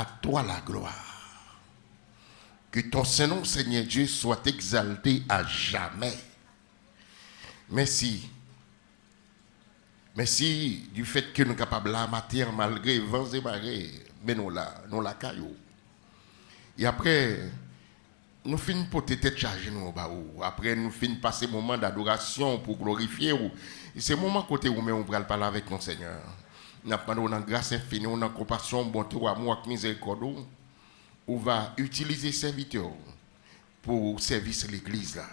à toi la gloire. Que ton Saint-Nom, Seigneur Dieu, soit exalté à jamais. Merci. Merci du fait que nous sommes capables de matière malgré vents et marées. Mais nous la caillou. Et après, nous finissons pour tête chargée nous baou. Après, nous finissons passer moment d'adoration pour glorifier. Et c'est le moment côté où on va parler avec mon Seigneur. Nous avons grâce infinie, on a compassion, bonté, amour, miséricorde. On va utiliser serviteurs pour servir l'église là.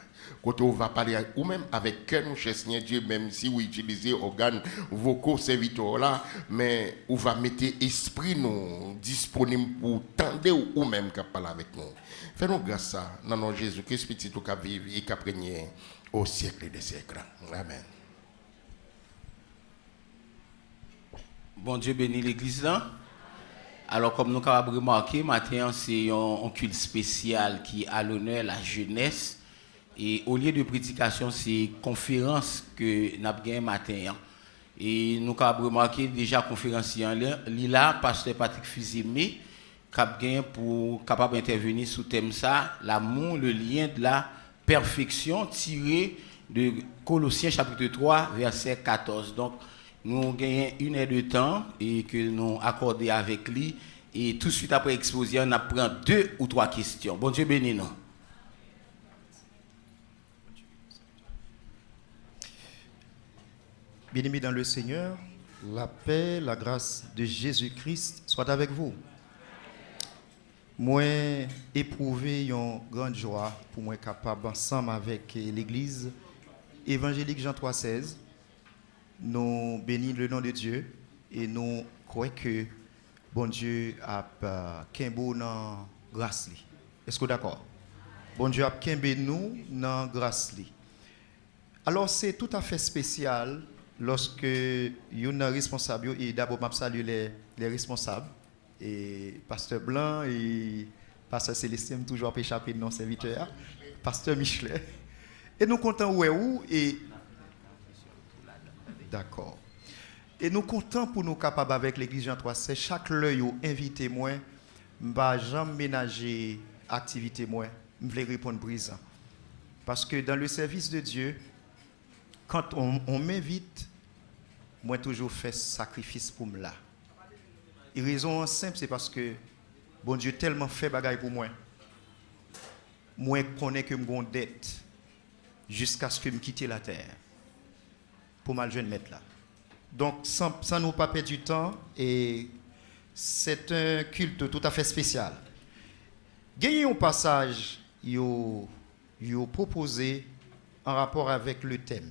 Quand on va parler ou même avec quel nous cher Seigneur Dieu, même si vous utilisez organes vocaux serviteurs là, mais on va mettre esprit nous disponible pour tendre ou même qu'à parler avec nous. Fais-nous grâce à ça, dans nom de Jésus-Christ, petit tout qu'à vivre et qu'à régner au siècle des siècles. Amen. Bon Dieu bénit l'église là. Alors, comme nous avons remarqué, matin, c'est un culte spécial qui a l'honneur la jeunesse. Et au lieu de prédication, c'est conférence que nous avons gagné matin. Et nous avons remarqué déjà conférencier là, pasteur Patrick Fizimé, qui a gagné pour capable d'intervenir sur le thème ça, l'amour, le lien de la perfection tiré de Colossiens chapitre 3, verset 14. Donc, nous gagnons 1 heure de temps et que nous accordons avec lui. Et tout de suite après l'exposition, on apprend 2 ou 3 questions. Bon Dieu bénis nous. Bien-aimés dans le Seigneur, la paix, la grâce de Jésus-Christ soit avec vous. Moi, éprouvé une grande joie pour moi capable ensemble avec l'Église évangélique Jean 3,16. Nous bénissons le nom de Dieu et nous croyons que bon Dieu a kembo dans grâce li. Est-ce que vous d'accord? Bon Dieu a kembe nous dans grâce li. Alors c'est tout à fait spécial lorsque yon responsable et d'abord m'a saluer les responsables et pasteur Blanc et pasteur Célestin toujours échappé de nos serviteurs, pasteur Michelet. Et nous comptons où et d'accord. Et nous comptons pour nous capables avec l'église Jean 3, c'est chaque l'œil invité moi, m'ba jamais ménager activité moi, m'vle répondre brisant. Parce que dans le service de Dieu, quand on m'invite, moi toujours fais sacrifice pour me là. Et raison simple, c'est parce que bon Dieu tellement fait bagaille pour moi. Moi connais que m'gon dette jusqu'à ce que me quitte la terre pour mal jeune mettre là. Donc sans nous pas perdre du temps et c'est un culte tout à fait spécial. Gagnez un passage yo proposé en rapport avec le thème.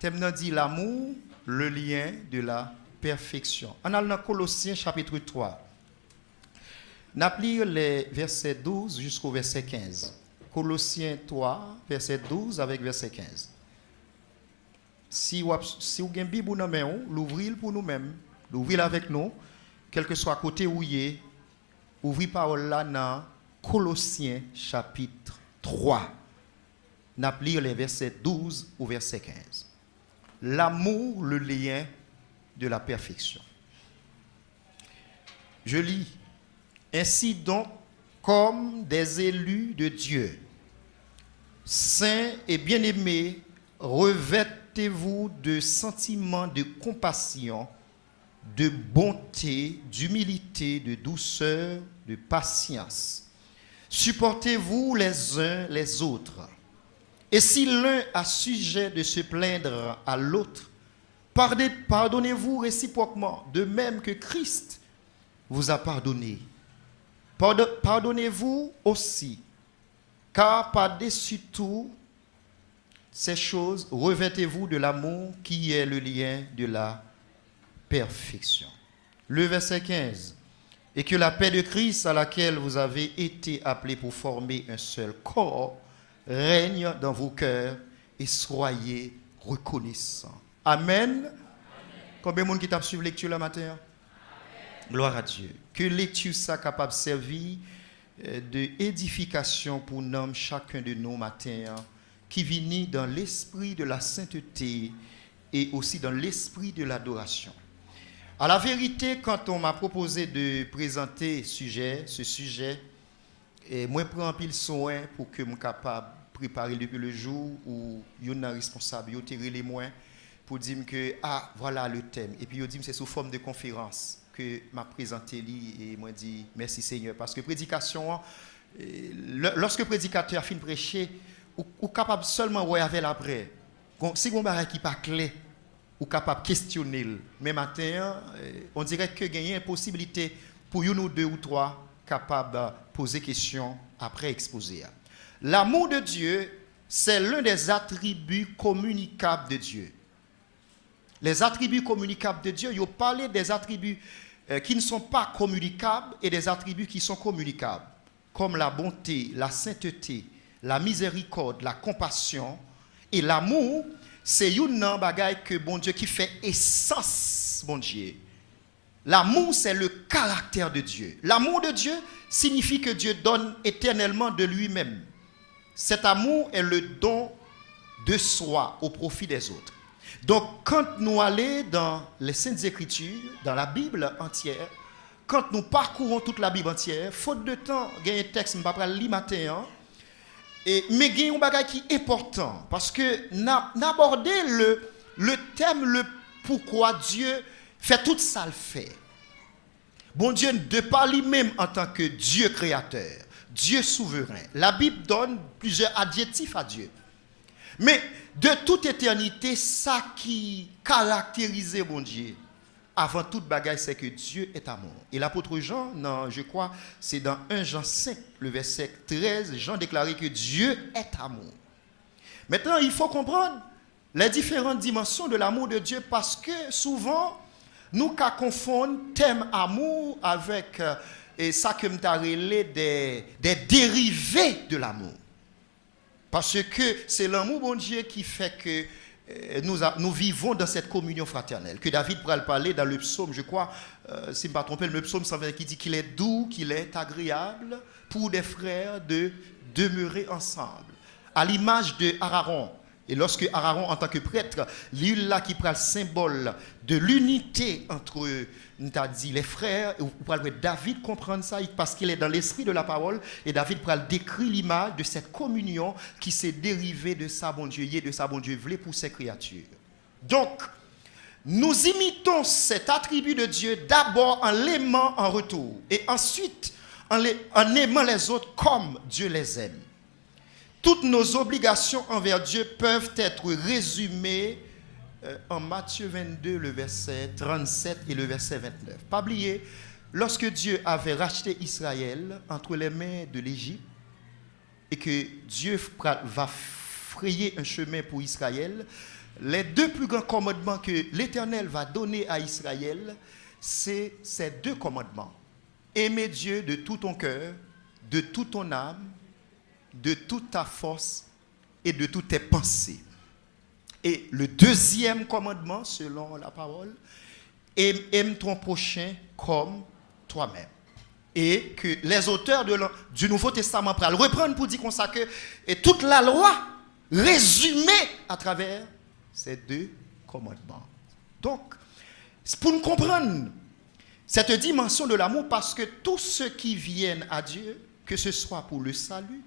Le thème dit l'amour, le lien de la perfection. On a dans Colossiens chapitre 3. N'a lire les versets 12 jusqu'au verset 15. Colossiens 3, verset 12 avec verset 15. Si vous avez une Bible dans la main, l'ouvrez pour nous-mêmes, l'ouvrez avec nous, quel que soit côté où il est, ouvrez parole là dans Colossiens chapitre 3. N'a lire les versets 12 au verset 15. L'amour, le lien de la perfection. Je lis. Ainsi donc, comme des élus de Dieu, saints et bien-aimés, revêtez-vous de sentiments de compassion, de bonté, d'humilité, de douceur, de patience. Supportez-vous les uns les autres. Et si l'un a sujet de se plaindre à l'autre, pardonnez-vous réciproquement, de même que Christ vous a pardonné. Pardonnez-vous aussi, car par-dessus tout ces choses, revêtez-vous de l'amour qui est le lien de la perfection. Le verset 15. Et que la paix de Christ à laquelle vous avez été appelés pour former un seul corps règne dans vos cœurs et soyez reconnaissants. Amen. Amen. Combien de monde qui t'a suivi la lecture le matin? Amen. Gloire à Dieu. Que lecture ça capable de servir de édification pour nous, chacun de nous matin, qui vient dans l'esprit de la sainteté et aussi dans l'esprit de l'adoration. À la vérité, quand on m'a proposé de présenter ce sujet, et moi, je prends un pile soin pour que je sois capable de préparer depuis le jour où il y a un responsable, il y a les moins pour dire que, ah, voilà le thème. Et puis, il dit que c'est sous forme de conférence que m'a présenté lui et moi dit merci Seigneur. Parce que prédication, lorsque le prédicateur finit de prêcher, ou capable seulement de voir avec l'après. Si on a qui pas clair, ou capable de questionner. Mais matin, on dirait que il y a une possibilité pour une ou deux ou trois capables de poser question après exposer. L'amour de Dieu, c'est l'un des attributs communicables de Dieu. Les attributs communicables de Dieu, il parlé des attributs qui ne sont pas communicables et des attributs qui sont communicables, comme la bonté, la sainteté, la miséricorde, la compassion et l'amour. C'est une bagaille que bon Dieu qui fait essence bon Dieu. L'amour, c'est le caractère de Dieu. L'amour de Dieu signifie que Dieu donne éternellement de lui-même. Cet amour est le don de soi au profit des autres. Donc, quand nous allons dans les Saintes Écritures, dans la Bible entière, quand nous parcourons toute la Bible entière, faute de temps, il y a un texte, je ne vais pas lire matin, mais il y a un bagage qui est important, parce que n'aborder le thème, le pourquoi Dieu fait tout ça le fait. Bon Dieu de par lui-même en tant que Dieu créateur, Dieu souverain. La Bible donne plusieurs adjectifs à Dieu. Mais de toute éternité, ça qui caractérisait bon Dieu, avant toute bagaille, c'est que Dieu est amour. Et l'apôtre Jean, je crois, c'est dans 1 Jean 5, le verset 13, Jean déclarait que Dieu est amour. Maintenant, il faut comprendre les différentes dimensions de l'amour de Dieu parce que souvent, nous confondons thème amour avec ça que nous avons des dérivés de l'amour. Parce que c'est l'amour bon Dieu qui fait que nous vivons dans cette communion fraternelle. Que David pourra le parler dans le psaume, je crois, si je ne me trompe pas, le psaume 120 qui dit qu'il est doux, qu'il est agréable pour des frères de demeurer ensemble. À l'image de Aaron. Et lorsque Aaron, en tant que prêtre, l'huile là qui prend le symbole de l'unité entre les frères, vous pouvez David comprendre ça parce qu'il est dans l'esprit de la parole et David pourra décrire l'image de cette communion qui s'est dérivée de sa bon Dieu, de sa bon Dieu voulait pour ses créatures. Donc, nous imitons cet attribut de Dieu d'abord en l'aimant en retour et ensuite en aimant les autres comme Dieu les aime. Toutes nos obligations envers Dieu peuvent être résumées en Matthieu 22, le verset 37 et le verset 29. Pas oublier, lorsque Dieu avait racheté Israël entre les mains de l'Égypte et que Dieu va frayer un chemin pour Israël, les deux plus grands commandements que l'Éternel va donner à Israël, c'est ces deux commandements. Aimer Dieu de tout ton cœur, de toute ton âme, de toute ta force et de toutes tes pensées. Et le deuxième commandement, selon la parole, aime ton prochain comme toi-même. Et que les auteurs du Nouveau Testament pourront le reprendre pour dire comme ça que et toute la loi résumée à travers ces deux commandements. Donc, c'est pour nous comprendre cette dimension de l'amour, parce que tous ceux qui viennent à Dieu, que ce soit pour le salut,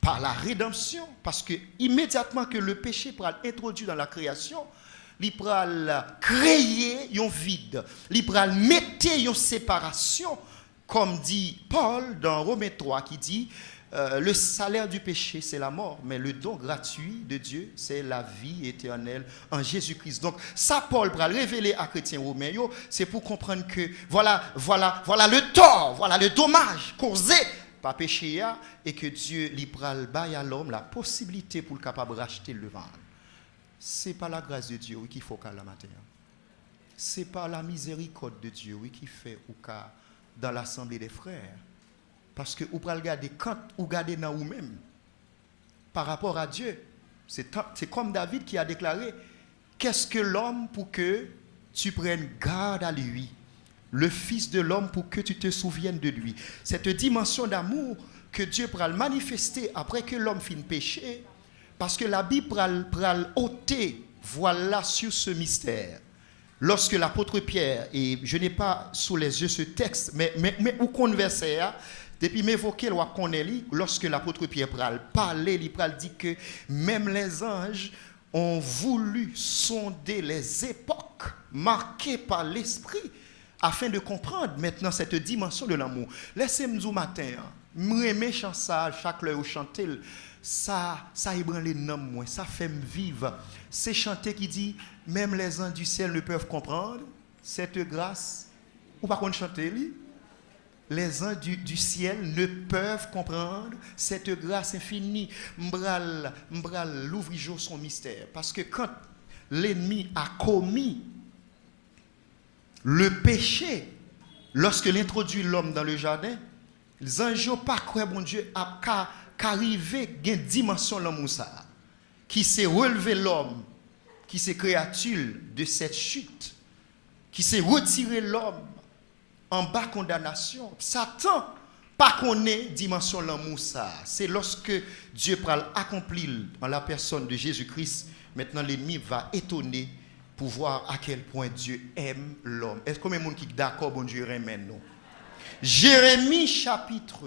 par la rédemption, parce que immédiatement que le péché pourra introduit dans la création, il pourra créer un vide, il pourra mettre une séparation, comme dit Paul dans Romains 3 qui dit le salaire du péché c'est la mort, mais le don gratuit de Dieu c'est la vie éternelle en Jésus-Christ. Donc ça Paul pourra révéler à chrétiens romains, c'est pour comprendre que voilà le tort, voilà le dommage causé par péché et que Dieu libéral baille à l'homme la possibilité pour le capable de racheter le vent. C'est pas la grâce de Dieu qu'il faut qu'à la matin. C'est pas la miséricorde de Dieu qui fait ou qu'à dans l'assemblée des frères. Parce que vous pouvez regarder quand vous regardez dans vous-même par rapport à Dieu. C'est comme David qui a déclaré, qu'est-ce que l'homme pour que tu prennes garde à lui? Le Fils de l'homme pour que tu te souviennes de lui. Cette dimension d'amour que Dieu pourra manifester après que l'homme finit péché, parce que la Bible pourra ôter voilà sur ce mystère. lorsque l'apôtre Pierre, et je n'ai pas sous les yeux ce texte, mais où qu'on verset, depuis m'évoquer, lorsque l'apôtre Pierre parlait, il dit que même les anges ont voulu sonder les époques marquées par l'esprit afin de comprendre maintenant cette dimension de l'amour. Laissez-moi dire matin, m'aimer chanter ça, chaque heure où chanter, ça ébranle les noms, moi, ça fait me vivre. C'est chanter qui dit, même les anges du ciel ne peuvent comprendre cette grâce. Ou par contre chanter, les anges du ciel ne peuvent comprendre cette grâce infinie. M'bral l'ouvrir son mystère. Parce que quand l'ennemi a commis le péché, lorsque l'introduit l'homme dans le jardin, les anges n'ont pas cru, bon Dieu, qu'arriver à une dimension l'amour ça, qui s'est relevé l'homme, qui s'est créature de cette chute, qui s'est retiré l'homme en bas condamnation. Satan, pas qu'on ait dimension l'amour ça. C'est lorsque Dieu pral accomplir en la personne de Jésus-Christ, maintenant l'ennemi va étonner pour voir à quel point Dieu aime l'homme. Est-ce que monde qui est d'accord, bon Dieu aime nous? Jérémie chapitre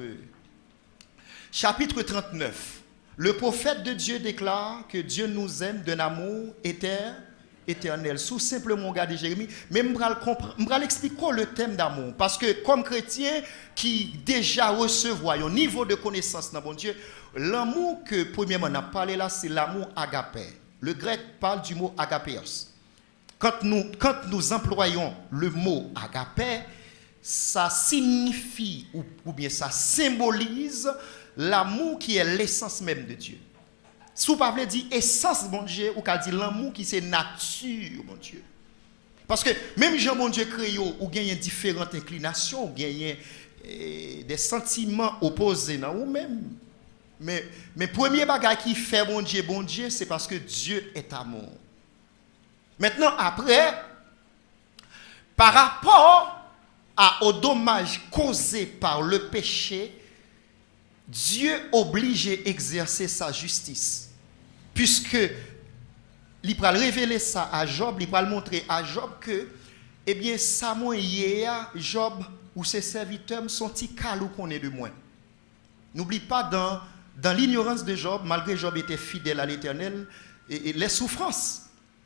39. Le prophète de Dieu déclare que Dieu nous aime d'un amour éternel. Sous simplement regarder Jérémie, mais je vais expliquer le thème d'amour. Parce que comme chrétien qui déjà recevoir un niveau de connaissance dans bon Dieu, l'amour que premièrement on a parlé là, c'est l'amour agapé. Le grec parle du mot agapéos. Quand nous employons le mot agapé, ça signifie ou bien ça symbolise l'amour qui est l'essence même de Dieu. Si vous parlez dit essence bon Dieu ou qu'a dit l'amour qui c'est nature bon Dieu. Parce que même Jean bon Dieu créé ou gagne différentes inclinations, ou gagne des sentiments opposés dans ou même. Mais premier bagage qui fait bon Dieu, c'est parce que Dieu est amour. Maintenant après par rapport au dommage causé par le péché, Dieu oblige à exercer sa justice. Puisque il va révéler ça à Job, il va montrer à Job que, eh bien, ça moi hier, Job ou ses serviteurs sont petit calou qu'on est de moins. N'oublie pas dans l'ignorance de Job, malgré Job était fidèle à l'Éternel, et les souffrances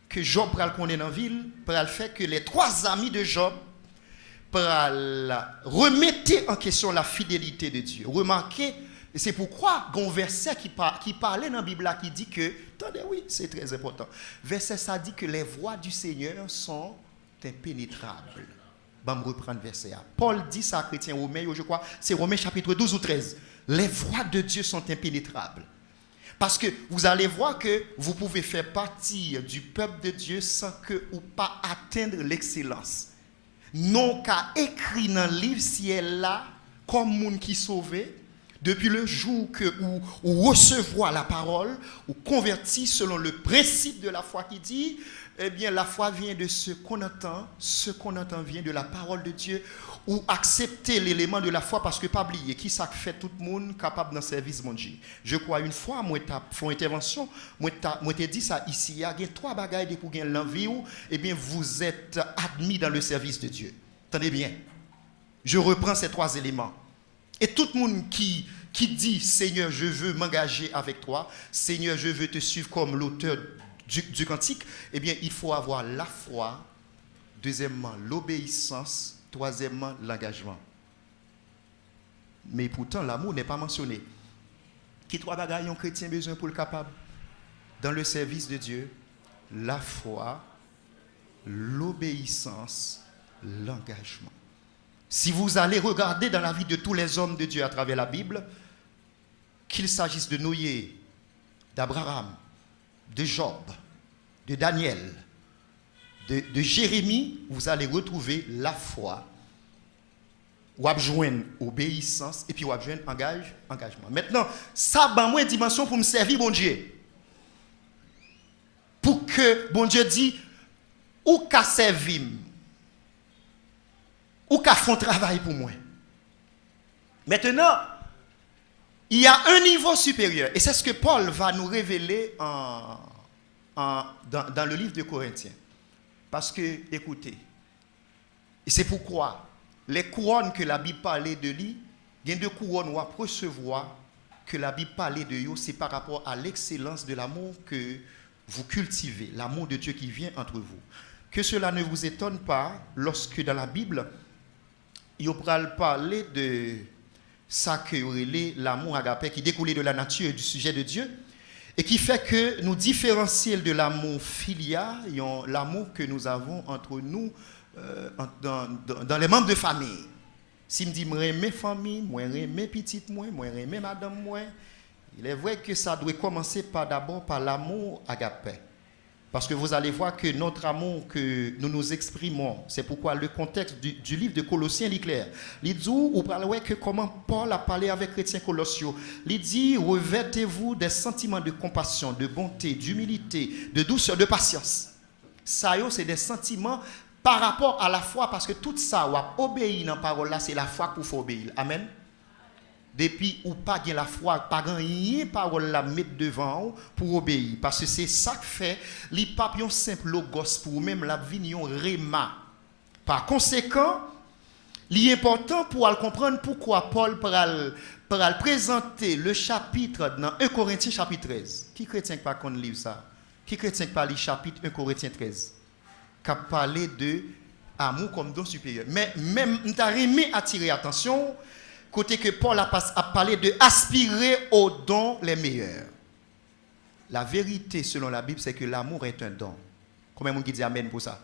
que Job pral connaît dans la ville, pral fait que les trois amis de Job remettez en question la fidélité de Dieu. Remarquez, et c'est pourquoi il y a un verset qui parlait dans la Bible qui dit que, attendez, oui, c'est très important. Verset ça dit que les voies du Seigneur sont impénétrables. Je vais reprendre verset. Paul dit ça à chrétien romain, je crois, c'est Romains chapitre 12 ou 13. Les voies de Dieu sont impénétrables. Parce que vous allez voir que vous pouvez faire partie du peuple de Dieu sans que ou pas atteindre l'excellence. Non qu'à écrit dans le livre ciel là comme monde qui sauvé depuis le jour que ou recevoir la parole ou converti selon le principe de la foi qui dit eh bien la foi vient de ce qu'on entend vient de la parole de Dieu ou accepter l'élément de la foi parce que pas oublier qui ça fait tout le monde capable dans service mon Dieu. Je crois une fois moi t'a fait intervention moi t'ai dit ça ici il y a trois bagailles de pour gagner l'envie ou eh bien vous êtes admis dans le service de Dieu. Tenez bien. Je reprends ces trois éléments. Et tout le monde qui dit Seigneur, je veux m'engager avec toi, Seigneur, je veux te suivre comme l'auteur du cantique, eh bien, il faut avoir la foi, deuxièmement, l'obéissance, troisièmement, l'engagement. Mais pourtant, l'amour n'est pas mentionné. Qui trois bagailles un chrétien besoin pour le capable? Dans le service de Dieu, la foi, l'obéissance, l'engagement. Si vous allez regarder dans la vie de tous les hommes de Dieu à travers la Bible, qu'il s'agisse de Noé, d'Abraham, de Job, de Daniel, de Jérémie, vous allez retrouver la foi, ou joindre obéissance, et puis ou joindre engagement. Maintenant, ça va moins dimension pour me servir bon Dieu. Pour que bon Dieu dit, ou qu'à servir, ou qu'à faire un travail pour moi. Maintenant, il y a un niveau supérieur. Et c'est ce que Paul va nous révéler dans le livre de Corinthiens. Parce que, écoutez, et c'est pourquoi les couronnes que la Bible parlait de lui, il y a deux couronnes où à recevoir que la Bible parlait de vous, c'est par rapport à l'excellence de l'amour que vous cultivez, l'amour de Dieu qui vient entre vous. Que cela ne vous étonne pas lorsque dans la Bible, il parler de ça que l'amour agapé qui découlait de la nature et du sujet de Dieu et qui fait que nous différencions de l'amour filial, l'amour que nous avons entre nous dans les membres de famille. Si me dit moi mes familles, moi mes petites moi mes madame moi, il est vrai que ça doit commencer d'abord par l'amour agapé. Parce que vous allez voir que notre amour que nous nous exprimons, c'est pourquoi le contexte du livre de Colossiens est clair. Il dit, ou parlez que comment Paul a parlé avec chrétiens colossiaux. Il dit, revêtez-vous des sentiments de compassion, de bonté, d'humilité, de douceur, de patience. Ça, c'est des sentiments par rapport à la foi, parce que tout ça, ou obéir dans la parole là, c'est la foi qu'il faut obéir. Amen. Depuis ou pas gain la foi, pas gagner parole la mettre devant pour obéir, parce que c'est ça que fait les papillons simple logos pour même la vignon réma. Par conséquent, l'important pour comprendre pourquoi Paul pral présenter le chapitre dans 1 Corinthiens chapitre 13. Qui chrétien pas qu'on livre ça? Qui chrétien pas le chapitre 1 Corinthiens 13? Qui a parlé de amour comme don supérieur. Mais même t'as aimé attirer attention côté que Paul a parlé de aspirer aux dons les meilleurs. La vérité selon la Bible, c'est que l'amour est un don. Combien de monde qui dit amen pour ça?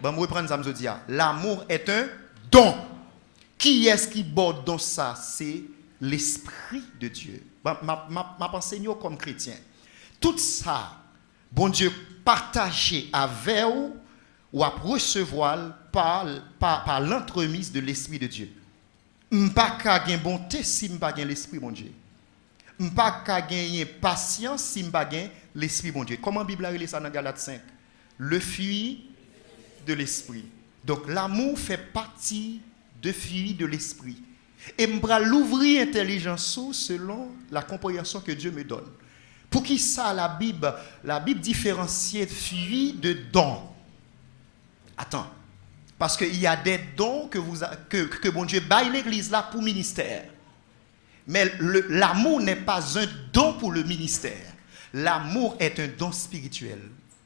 Bon, je vais reprendre ça, je dis, l'amour est un don. Qui est-ce qui borde dans ça? C'est l'Esprit de Dieu. Ma pensée comme chrétien. Tout ça, bon Dieu, partagé avec vous ou à recevoir par l'entremise de l'Esprit de Dieu. M'pas ka gen bonté si m'pas gen l'esprit mon Dieu. M'pas ka gagner patience si m'pas gen l'esprit mon Dieu. Comment Bible a relé ça dans Galates 5? Le fruit de l'esprit. Donc l'amour fait partie de fruit de l'esprit. Et m'bra l'ouvrir intelligence selon la compréhension que Dieu me donne. Pour qui ça la Bible différencie fruit de dons. Attends. Parce qu'il y a des dons que bon Dieu baille l'église là pour ministère. Mais l'amour n'est pas un don pour le ministère. L'amour est un don spirituel.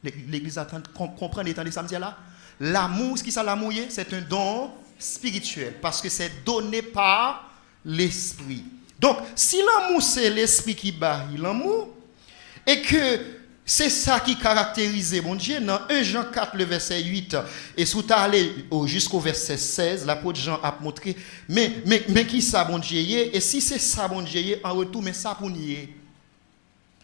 L'église comprend les temps de samedi là. L'amour, ce qui ça l'amour, c'est un don spirituel. Parce que c'est donné par l'esprit. Donc, si l'amour c'est l'esprit qui baille l'amour, et que c'est ça qui caractérise mon Dieu dans 1 Jean 4, le verset 8. Et si tu allé jusqu'au verset 16, l'apôtre Jean a montré, mais qui ça, mon Dieu? Et si c'est ça, mon Dieu, en retour, mais ça pour nier.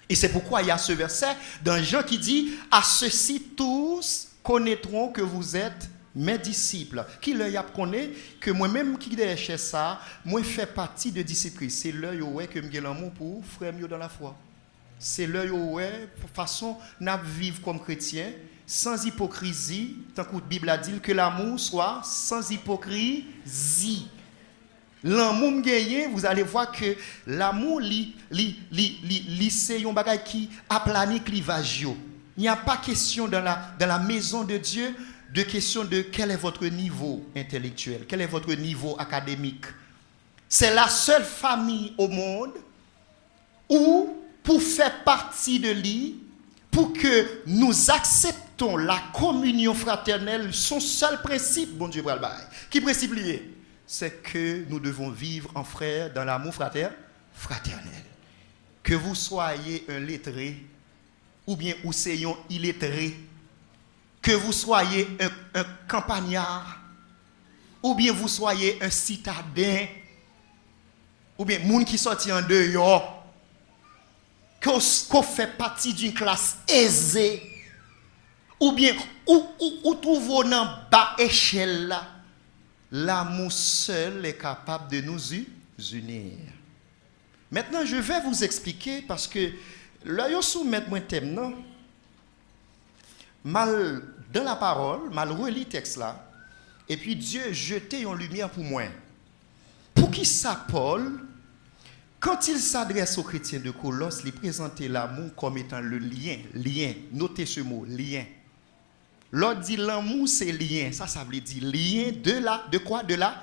Et c'est pourquoi il y a ce verset dans Jean qui dit, à ceux-ci tous connaîtront que vous êtes mes disciples. Qui leur a connaît que moi-même qui derrière ça, moi fais partie de disciples. C'est l'œil que j'ai l'amour pour frère mieux dans la foi. C'est l'œil façon de vivre comme chrétien, sans hypocrisie, tant que la Bible a dit que l'amour soit sans hypocrisie. L'amour gagné, vous allez voir que l'amour c'est un bagage qui aplani clivage. Il n'y a pas question dans la maison de Dieu de question de quel est votre niveau intellectuel, quel est votre niveau académique. C'est la seule famille au monde où pour faire partie de lui, pour que nous acceptons la communion fraternelle, son seul principe, bon Dieu, qui principe lié? C'est que nous devons vivre en frères dans l'amour fraternel. Que vous soyez un lettré, ou bien ou soyons illettré, que vous soyez un campagnard, ou bien vous soyez un citadin, ou bien moun qui sortit en dehors, qu'on fait partie d'une classe aisée, ou bien ou trouvons dans bas échelle là, l'amour seul est capable de nous unir. Maintenant, je vais vous expliquer parce que là, je soumet mon thème non. Mal dans la parole, mal relis texte là, et puis Dieu jeté une lumière pour moi. Pour qui ça Paul? Quand il s'adresse aux chrétiens de Colosse, il présente l'amour comme étant le lien. Notez ce mot, lien. L'autre dit l'amour c'est lien. Ça veut dire lien de quoi? De la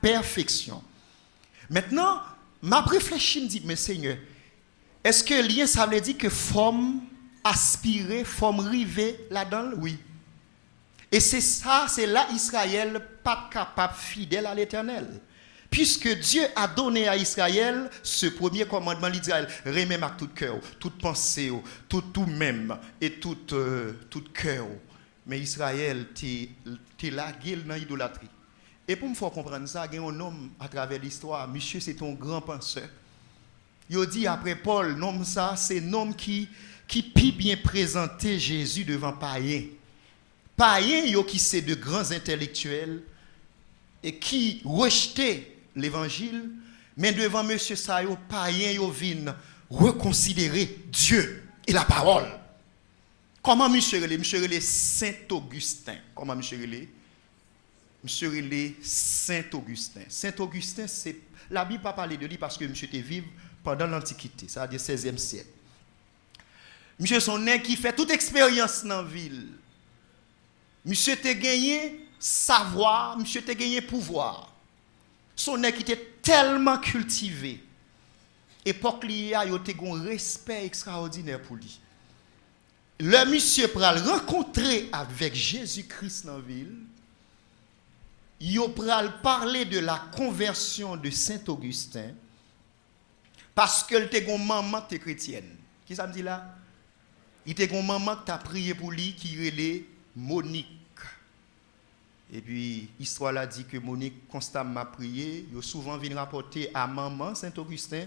perfection. Maintenant, m'a réfléchi, me dit, mais Seigneur, est-ce que lien ça veut dire que forme aspirer, forme river là-dedans? Oui. Et c'est ça, c'est là Israël pas capable fidèle à l'Éternel. Puisque Dieu a donné à Israël ce premier commandement d'Israël, remets à tout cœur, toute pensée, tout même et tout cœur. Mais Israël t'es lagué dans l'idolâtrie. Et pour me faire comprendre ça, il y a un homme à travers l'histoire, monsieur c'est un grand penseur. Il dit après Paul, nom ça, c'est un homme qui peut bien présenter Jésus devant païens. Païens qui c'est de grands intellectuels et qui rejetaient l'évangile, mais devant monsieur ça, païens viennent reconsidérer Dieu et la parole. Comment monsieur relé? Monsieur relé Saint Augustin. Comment monsieur relé? Monsieur relé Saint Augustin. Saint Augustin, c'est la Bible pas parler de lui parce que monsieur était vivant pendant l'Antiquité, c'est-à-dire 16e siècle. Monsieur son nez qui fait toute expérience dans la ville. Monsieur t'a gagné savoir, monsieur t'a gagné pouvoir. Son nez qui était tellement cultivé. Époque liée à yote un respect extraordinaire pour lui. Le monsieur pral rencontrer avec Jésus-Christ dans la ville. Yo pral parler de la conversion de Saint Augustin parce que te gon maman te chrétienne. Qui ça me dit là? Il te gon maman qui t'a prié pour lui qui relait Monique. Et puis histoire là dit que Monique constamment prié, yo souvent vient rapporter à maman Saint Augustin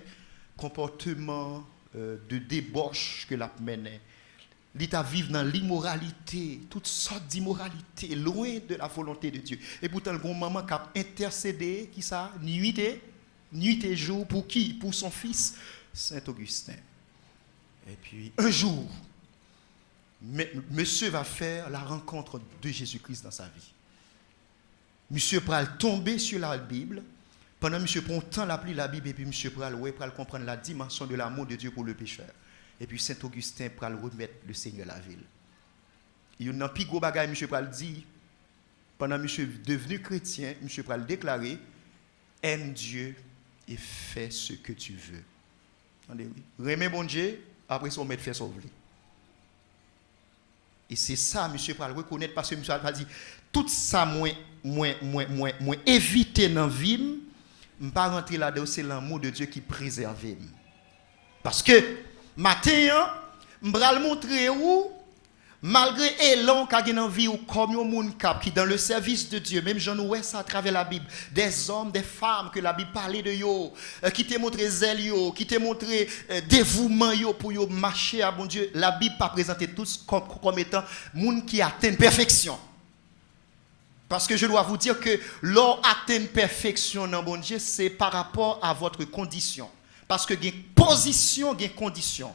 comportement de débauche que l'a menait. L'État vivre dans l'immoralité, toutes sortes d'immoralité, loin de la volonté de Dieu. Et pourtant, le grand maman qui a intercédé, qui ça, nuit et jour, pour qui? Pour son fils, Saint Augustin. Et puis, un jour, monsieur va faire la rencontre de Jésus-Christ dans sa vie. Monsieur pral tomber sur la Bible, pendant monsieur prend temps l'appeler la Bible, et puis monsieur pral comprendre la dimension de l'amour de Dieu pour le pécheur. Et puis Saint-Augustin pral remettre le Seigneur la ville. Il y a un plus gros bagage, monsieur pral dit, pendant monsieur devenu chrétien, monsieur pral déclarer, aime Dieu et fais ce que tu veux. Entendez, oui. Remets bon Dieu, après son maître fait sauver. Et c'est ça, monsieur pral reconnaître, parce que monsieur pral dit, tout ça, moi éviter dans la vie, je ne pas rentrer là-dedans, c'est l'amour de Dieu qui préserve. Parce que, matin, je vais montrer où, malgré l'élan qui a dans la vie, ou comme un monde qui dans le service de Dieu, même j'en vois ça à travers la Bible, des hommes, des femmes que la Bible parlait de yo, qui te montré zèle yo, qui te montré dévouement yo pour yo marcher à bon Dieu, la Bible pas présenté tous comme étant monde qui atteint perfection. Parce que je dois vous dire que l'on atteint perfection dans bon Dieu, c'est par rapport à votre condition. Parce que il y a position, il y a condition.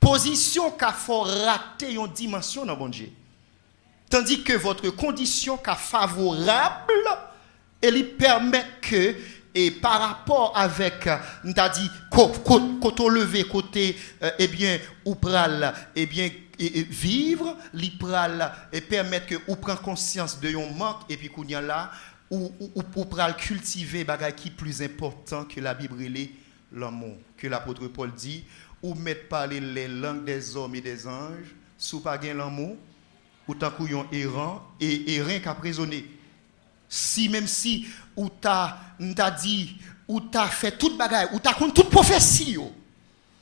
Position qui a faut rater une dimension dans bon Dieu. Tandis que votre condition qui est favorable, elle permet que, et par rapport avec, on t'a dit, côté levé, côté, eh bien, ou pral, eh bien, et vivre, l'ipral, et permettre que ou prend conscience de yon manque, et puis qu'on y a là, ou pral cultiver bagay qui plus important que la Bible est l'amour, que l'apôtre Paul dit, ou mettre parler les langues des hommes et des anges, sous pas gain l'amour, ou tant qu'on yon errant, et rien qu'à prisonner. Si même si, ou t'as dit, ou t'as fait toute bagay, ou t'as compte toute prophétie,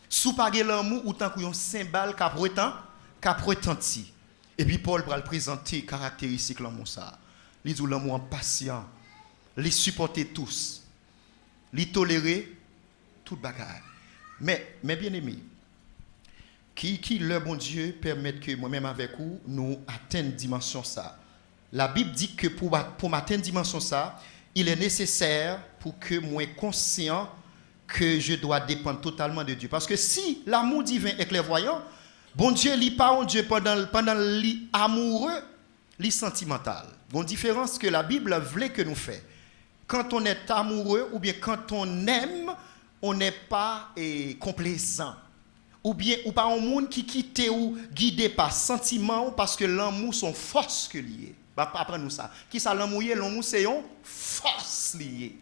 sous pas gain l'amour, ou tant qu'on yon cymbale qu'a prétenti. Et puis Paul va le présenter caractéristiques de l'amour ça. Il dit l'amour en patient, les supporter tous, les tolérer tout bagarre. Mais bien aimé, qui le bon Dieu permette que moi-même avec vous nous atteignons dimension ça. La Bible dit que pour atteindre dimension ça, il est nécessaire pour que moi conscient que je dois dépendre totalement de Dieu. Parce que si l'amour divin est clairvoyant, bon Dieu lit pas un Dieu pendant l'amoureux, li sentimental. Bon différence que la Bible voulait que nous fait. Quand on est amoureux ou bien quand on aime, on n'est pas complaisant. ou bien ou pas un monde qui quitte ou guidé par sentiment parce que l'amour sont force que lié. Apprends-nous ça. Qui ça l'amour? L'amour c'est une force liée.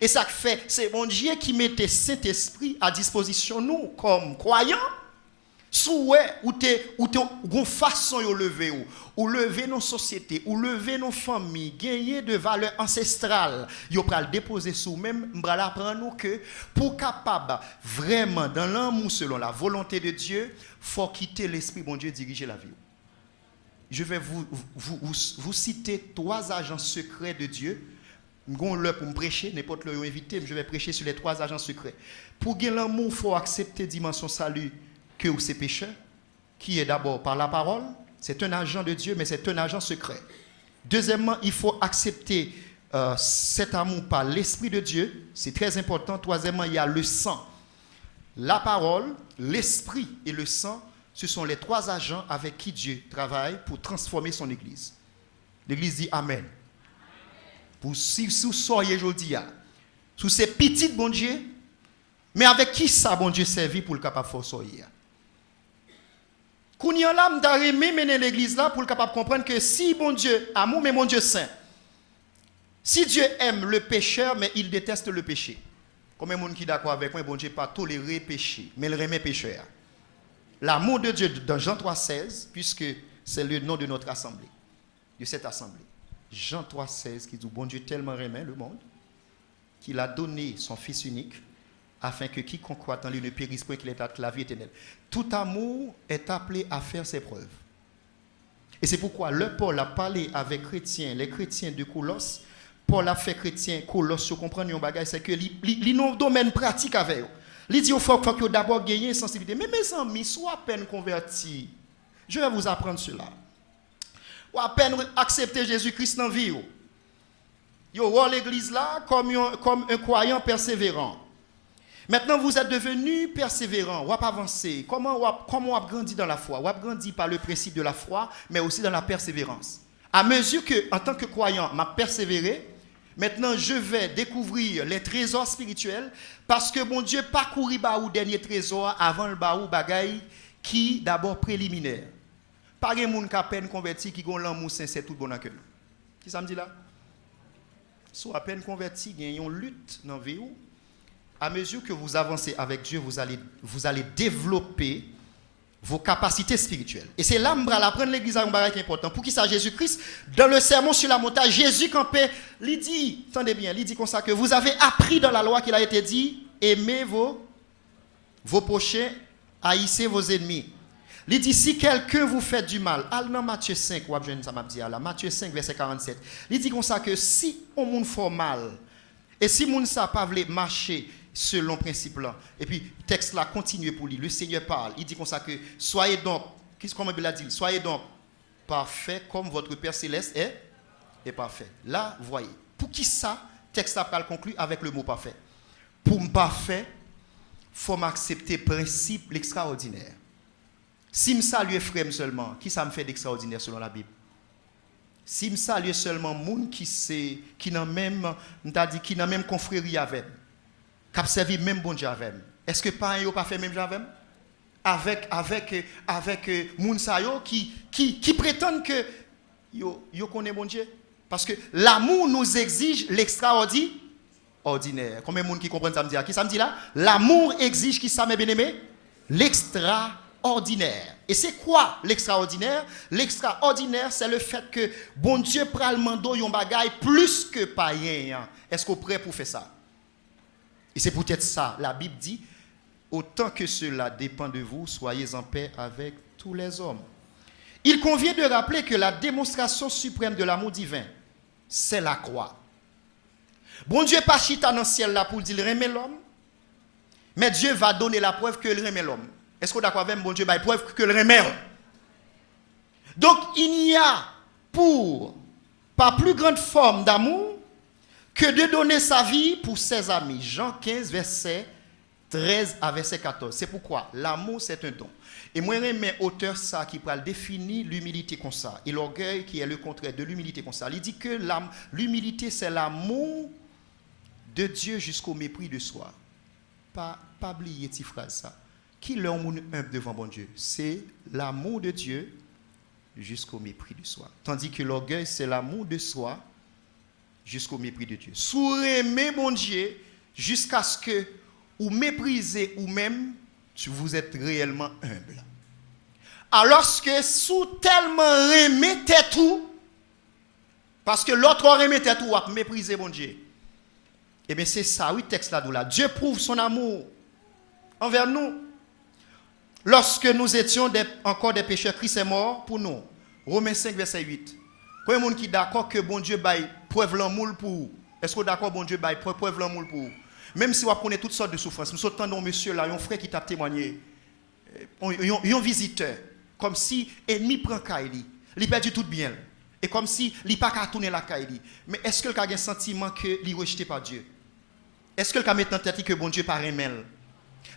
Et ça fait, c'est bon Dieu qui mettait cet esprit à disposition nous comme croyants. Souhait ou une façon de lever ou lever nos sociétés ou lever nos familles, gagner de valeurs ancestrales, yo pral déposer sous même m'bral apprendre nous que pour capable vraiment dans l'amour selon la volonté de Dieu, faut quitter l'esprit bon Dieu diriger la vie. Je vais vous citer 3 agents secrets de Dieu. Pour me prêcher, n'importe le invité, je vais prêcher sur les 3 agents secrets. Pour gagner l'amour, il faut accepter dimension salut que vous c'est pécheur, qui est d'abord par la parole, c'est un agent de Dieu, mais c'est un agent secret. Deuxièmement, il faut accepter cet amour par l'Esprit de Dieu, c'est très important. Troisièmement, il y a le sang. La parole, l'Esprit et le sang, ce sont les 3 agents avec qui Dieu travaille pour transformer son Église. L'Église dit Amen. Pour si vous soyez aujourd'hui, sous ces petites bon Dieu, mais avec qui ça bon Dieu servi pour le capable de sortir. Qu'on y a là, m'ta remé mener l'église là pour le capable de comprendre que si bon Dieu amour mais mon Dieu saint. Si Dieu aime le pécheur mais il déteste le péché. Combien de monde qui d'accord avec moi, bon Dieu pas tolérer péché, mais il remet pécheur. L'amour de Dieu dans Jean 3,16, puisque c'est le nom de notre assemblée, de cette assemblée. Jean 3,16 qui dit bon Dieu tellement remet le monde qu'il a donné son fils unique afin que quiconque croit en lui ne périsse point qu'il ait la vie éternelle. Tout amour est appelé à faire ses preuves. Et c'est pourquoi le Paul a parlé avec les chrétiens de Colosse. Paul a fait chrétien Colosse, je comprends un bagage, c'est que il a un domaine pratique avec eux. Il dit qu'il faut que d'abord gagner une sensibilité. Mais mes amis, soit à peine convertis, je vais vous apprendre cela. Ou à peine accepter Jésus-Christ dans la vie. Vous voyez l'église là comme un croyant persévérant. Maintenant, vous êtes devenu persévérant, vous avez avancé. Comment vous avez grandi dans la foi? Vous avez grandi par le principe de la foi, mais aussi dans la persévérance. À mesure que, en tant que croyant, m'a persévéré, maintenant je vais découvrir les trésors spirituels parce que mon Dieu parcourit ou dernier trésor avant le baou bagaille qui d'abord préliminaire. Pas de monde qui a peine converti qui gon l'amour sincère tout bon dans cœur. Qui ça me dit là? Soit à peine converti, il y a une lutte dans la vie. À mesure que vous avancez avec Dieu, vous allez développer vos capacités spirituelles. Et c'est là que je vais apprendre l'église à un bagage important. Pour qui ça, Jésus-Christ, dans le sermon sur la montagne, Jésus campait, il dit, attendez bien, il dit comme ça que vous avez appris dans la loi qu'il a été dit, aimez vos prochains, haïssez vos ennemis. Il dit, si quelqu'un vous fait du mal, allez dans Matthieu 5, Matthieu 5, verset 47. Il dit comme ça que si on moun fait mal, et si moun sa pas voulait marcher selon principe là, et puis texte là continue pour lui, le Seigneur parle, il dit comme ça que soyez donc, comment il a dit, soyez donc parfait comme votre Père céleste est parfait. Là, vous voyez, pour qui ça, texte là le conclut avec le mot parfait. Pour me parfait, faut m'accepter principe l'extraordinaire. Si me salue frère seulement, qui ça me fait d'extraordinaire selon la Bible? Si me salue seulement moun qui n'a même confrérie avec, qui a servi même bon Dieu avec. Est-ce que pas yo pas fait même avec avec moun sa yo qui prétendent que yo connaît bon Dieu parce que l'amour nous exige l'extraordinaire. Combien de monde qui comprennent ça me dit? Qui ça me dit là? L'amour exige qui ça mes bien-aimés? L'extraordinaire. Et c'est quoi l'extraordinaire? L'extraordinaire, c'est le fait que bon Dieu pral mando yon bagay plus que païen. Est-ce qu'on est prêt pour faire ça? Et c'est peut-être ça. La Bible dit, autant que cela dépend de vous, soyez en paix avec tous les hommes. Il convient de rappeler que la démonstration suprême de l'amour divin, c'est la croix. Bon Dieu pas chita dans le ciel là pour dire remet l'homme, mais Dieu va donner la preuve que il remet l'homme. Est-ce qu'on est d'accord avec bon Dieu va preuve que le remet? Donc il n'y a pas plus grande forme d'amour que de donner sa vie pour ses amis. Jean 15 verset 13 à verset 14. C'est pourquoi l'amour c'est un don. Et moi j'aime auteur ça qui va définir l'humilité comme ça et l'orgueil qui est le contraire de l'humilité comme ça. Il dit que l'humilité c'est l'amour de Dieu jusqu'au mépris de soi. Pas oublier cette phrase ça. Qui l'homme humble devant bon Dieu? C'est l'amour de Dieu jusqu'au mépris de soi. Tandis que l'orgueil, c'est l'amour de soi jusqu'au mépris de Dieu. Sous-aimer bon Dieu jusqu'à ce que vous méprisez ou même vous êtes réellement humble. Alors que sous tellement aimer tout, parce que l'autre aimé tout, ou mépriser bon Dieu. Eh bien c'est ça, oui, texte là. Dieu prouve son amour envers nous. Lorsque nous étions encore des pécheurs, Christ est mort pour nous. Romains 5, verset 8. Quand il y a qui est d'accord que bon Dieu baille preuve l'amour pour vous, est-ce que d'accord bon Dieu baille preuve l'amour pour vous? Même si vous connaissez toutes sortes de souffrances, nous entendons monsieur là, un frère qui t'a témoigné, un visiteur, comme si ennemi prend Kaili, il perd tout bien, et comme si il pas qu'à tourner la Kaili. Mais est-ce que le a un sentiment que il est rejeté par Dieu? Est-ce que le a mis en tête que bon Dieu pas aimé?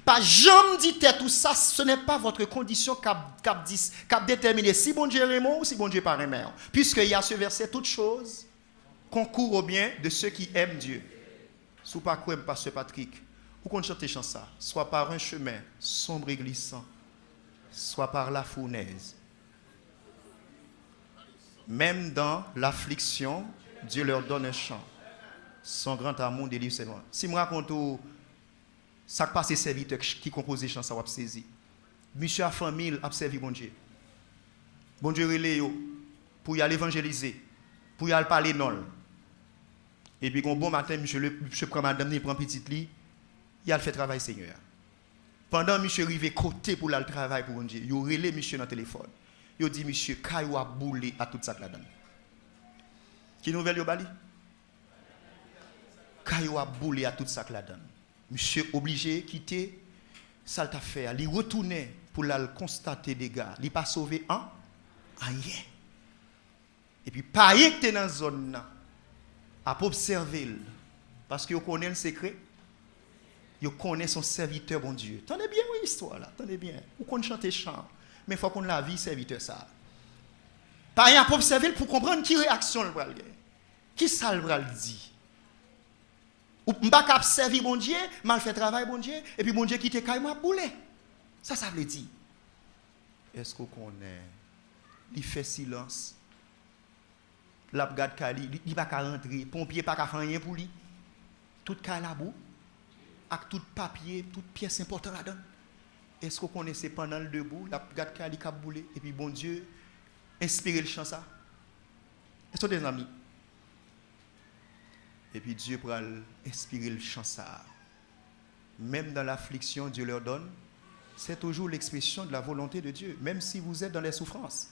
Pas jamais dit tout ça, ce n'est pas votre condition qui détermine si bon Dieu aime ou si bon Dieu pas aimé. Puisqu'il y a ce verset, toute chose concourt au bien de ceux qui aiment Dieu. Sous pas quoi, Pasteur Patrick, ou qu'on chante chant ça, soit par un chemin sombre et glissant, soit par la fournaise. Même dans l'affliction, Dieu leur donne un chant. Son grand amour délivre ses lois. Si je raconte ça qui passe serviteur qui compose les chants, ça va saisir. Monsieur a famille a servi bon Dieu. Bon Dieu relé pour y aller évangéliser, pour y aller parler non. Et puis, un bon matin, monsieur prend madame, il prend petite lit, il a fait travail Seigneur. Pendant monsieur arrivé côté pour le travail pour Dieu, il a relé monsieur dans le téléphone. Il a dit monsieur, Kayo a boulé à toute ça là-dedans. Qui nouvelle yo bali? Kayo a boulé à toute ça là-dedans. Monsieur obligé de quitter ça t'a fait, il retourner pour la constater des gars, il pas sauvé rien. Et puis pas que dans zone là. À observer, parce que vous connaissez le secret, vous connaissez son serviteur, bon Dieu. Tenez bien l'histoire là, tenez bien. Vous connaissez chanter chant, mais il faut qu'on la vie serviteur ça. Pas rien à observer pour comprendre qui réaction le bral. Qui ça le bral dit. Ou pas cap servir bon Dieu, mal fait travail bon Dieu, et puis bon Dieu qui te caille moi boulé. Ça veut dire. Est-ce qu'on connaît? Il fait silence. La regarde Kali, il va pas rentrer, pompier pas faire rien pour lui. Tout cas là bout, avec tout papier, toute pièce importante là-dedans. Est-ce qu'on connaissait pendant le debout, la regarde Kali qui a boulé et puis bon Dieu inspiré le chant ça. Est-ce que des amis? Et puis Dieu pourra inspirer le chant ça. Même dans l'affliction, Dieu leur donne. C'est toujours l'expression de la volonté de Dieu, même si vous êtes dans les souffrances.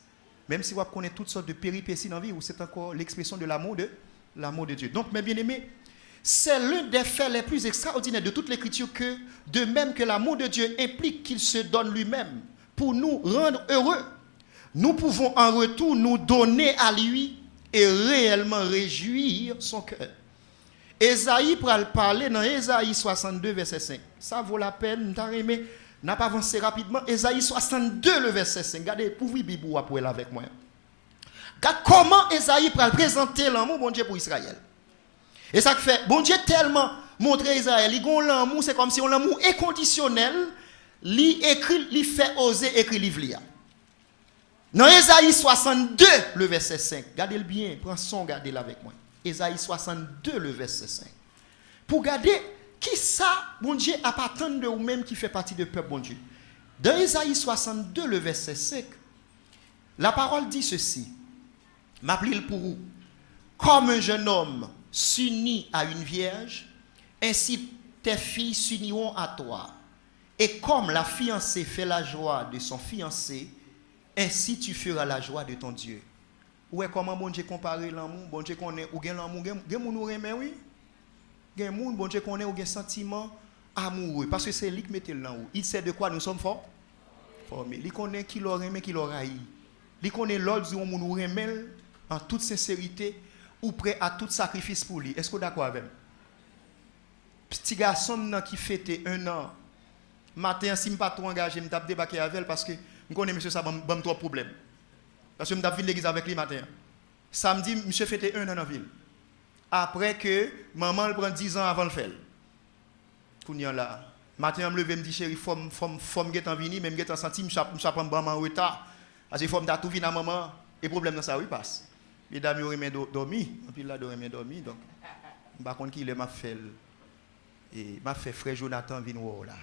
Même si vous connaissez toutes sortes de péripéties dans la vie, c'est encore l'expression de l'amour de Dieu. Donc, mes bien-aimés, c'est l'un des faits les plus extraordinaires de toute l'Écriture que, de même que l'amour de Dieu implique qu'il se donne lui-même pour nous rendre heureux, nous pouvons en retour nous donner à lui et réellement réjouir son cœur. Ésaïe pour le parler dans Ésaïe 62, verset 5. Ça vaut la peine, n'a pas avancé rapidement. Ésaïe 62, le verset 5. Regardez, pour vous, Bibou, après là avec moi. Regardez comment Ésaïe pour présenter l'amour, bon Dieu, pour Israël. Et ça fait, bon Dieu tellement montré Israël, il a l'amour, c'est comme si on l'amour inconditionnel, il fait oser écrire le livre. Dans Ésaïe 62, le verset 5. Regardez-le bien, prends son, regardez-le avec moi. Ésaïe 62, le verset 5. Pour regarder qui ça, bon Dieu, a pas tant de ou même qui fait partie du peuple, bon Dieu. Dans Ésaïe 62, le verset 5, la parole dit ceci. M'appelez pour vous. Comme un jeune homme s'unit à une vierge, ainsi tes filles s'uniront à toi. Et comme la fiancée fait la joie de son fiancé, ainsi tu feras la joie de ton Dieu. Ouais, comment bon Dieu compare l'amour? Bon Dieu connaît ou gen l'amour, gen moun ou remen oui. Gen moun bon Dieu connaît ou gen sentiment amoureux parce que c'est lui qui mette l'amour. Il sait de quoi nous sommes formés. Il connaît qui leur remet, qui leur haït. Il connaît l'autre où moun ou remen en toute sincérité ou prêt à tout sacrifice pour lui. Est-ce que vous êtes d'accord avec moi? Petit garçon qui fête 1 an. Matin si je pas trop engagé, je tape débarquer avec elle parce que je connais monsieur ça bon trop problème. Parce que je suis l'église avec lui matin. Samedi, monsieur fêtait 1 an dans la ville. Après que maman prend 10 ans avant le faire. Kounya là, Matin, je me lève, me dit, chérie, faut me venir, même me senti, je prends un en retard. Parce que faut me tout venir à maman. Et le problème, ça, oui, passe. Mesdames, ils ont dormi. Et puis là, ils ont dormi. Donc, par contre, il m'a fait. Et m'a fait frère Jonathan venir là.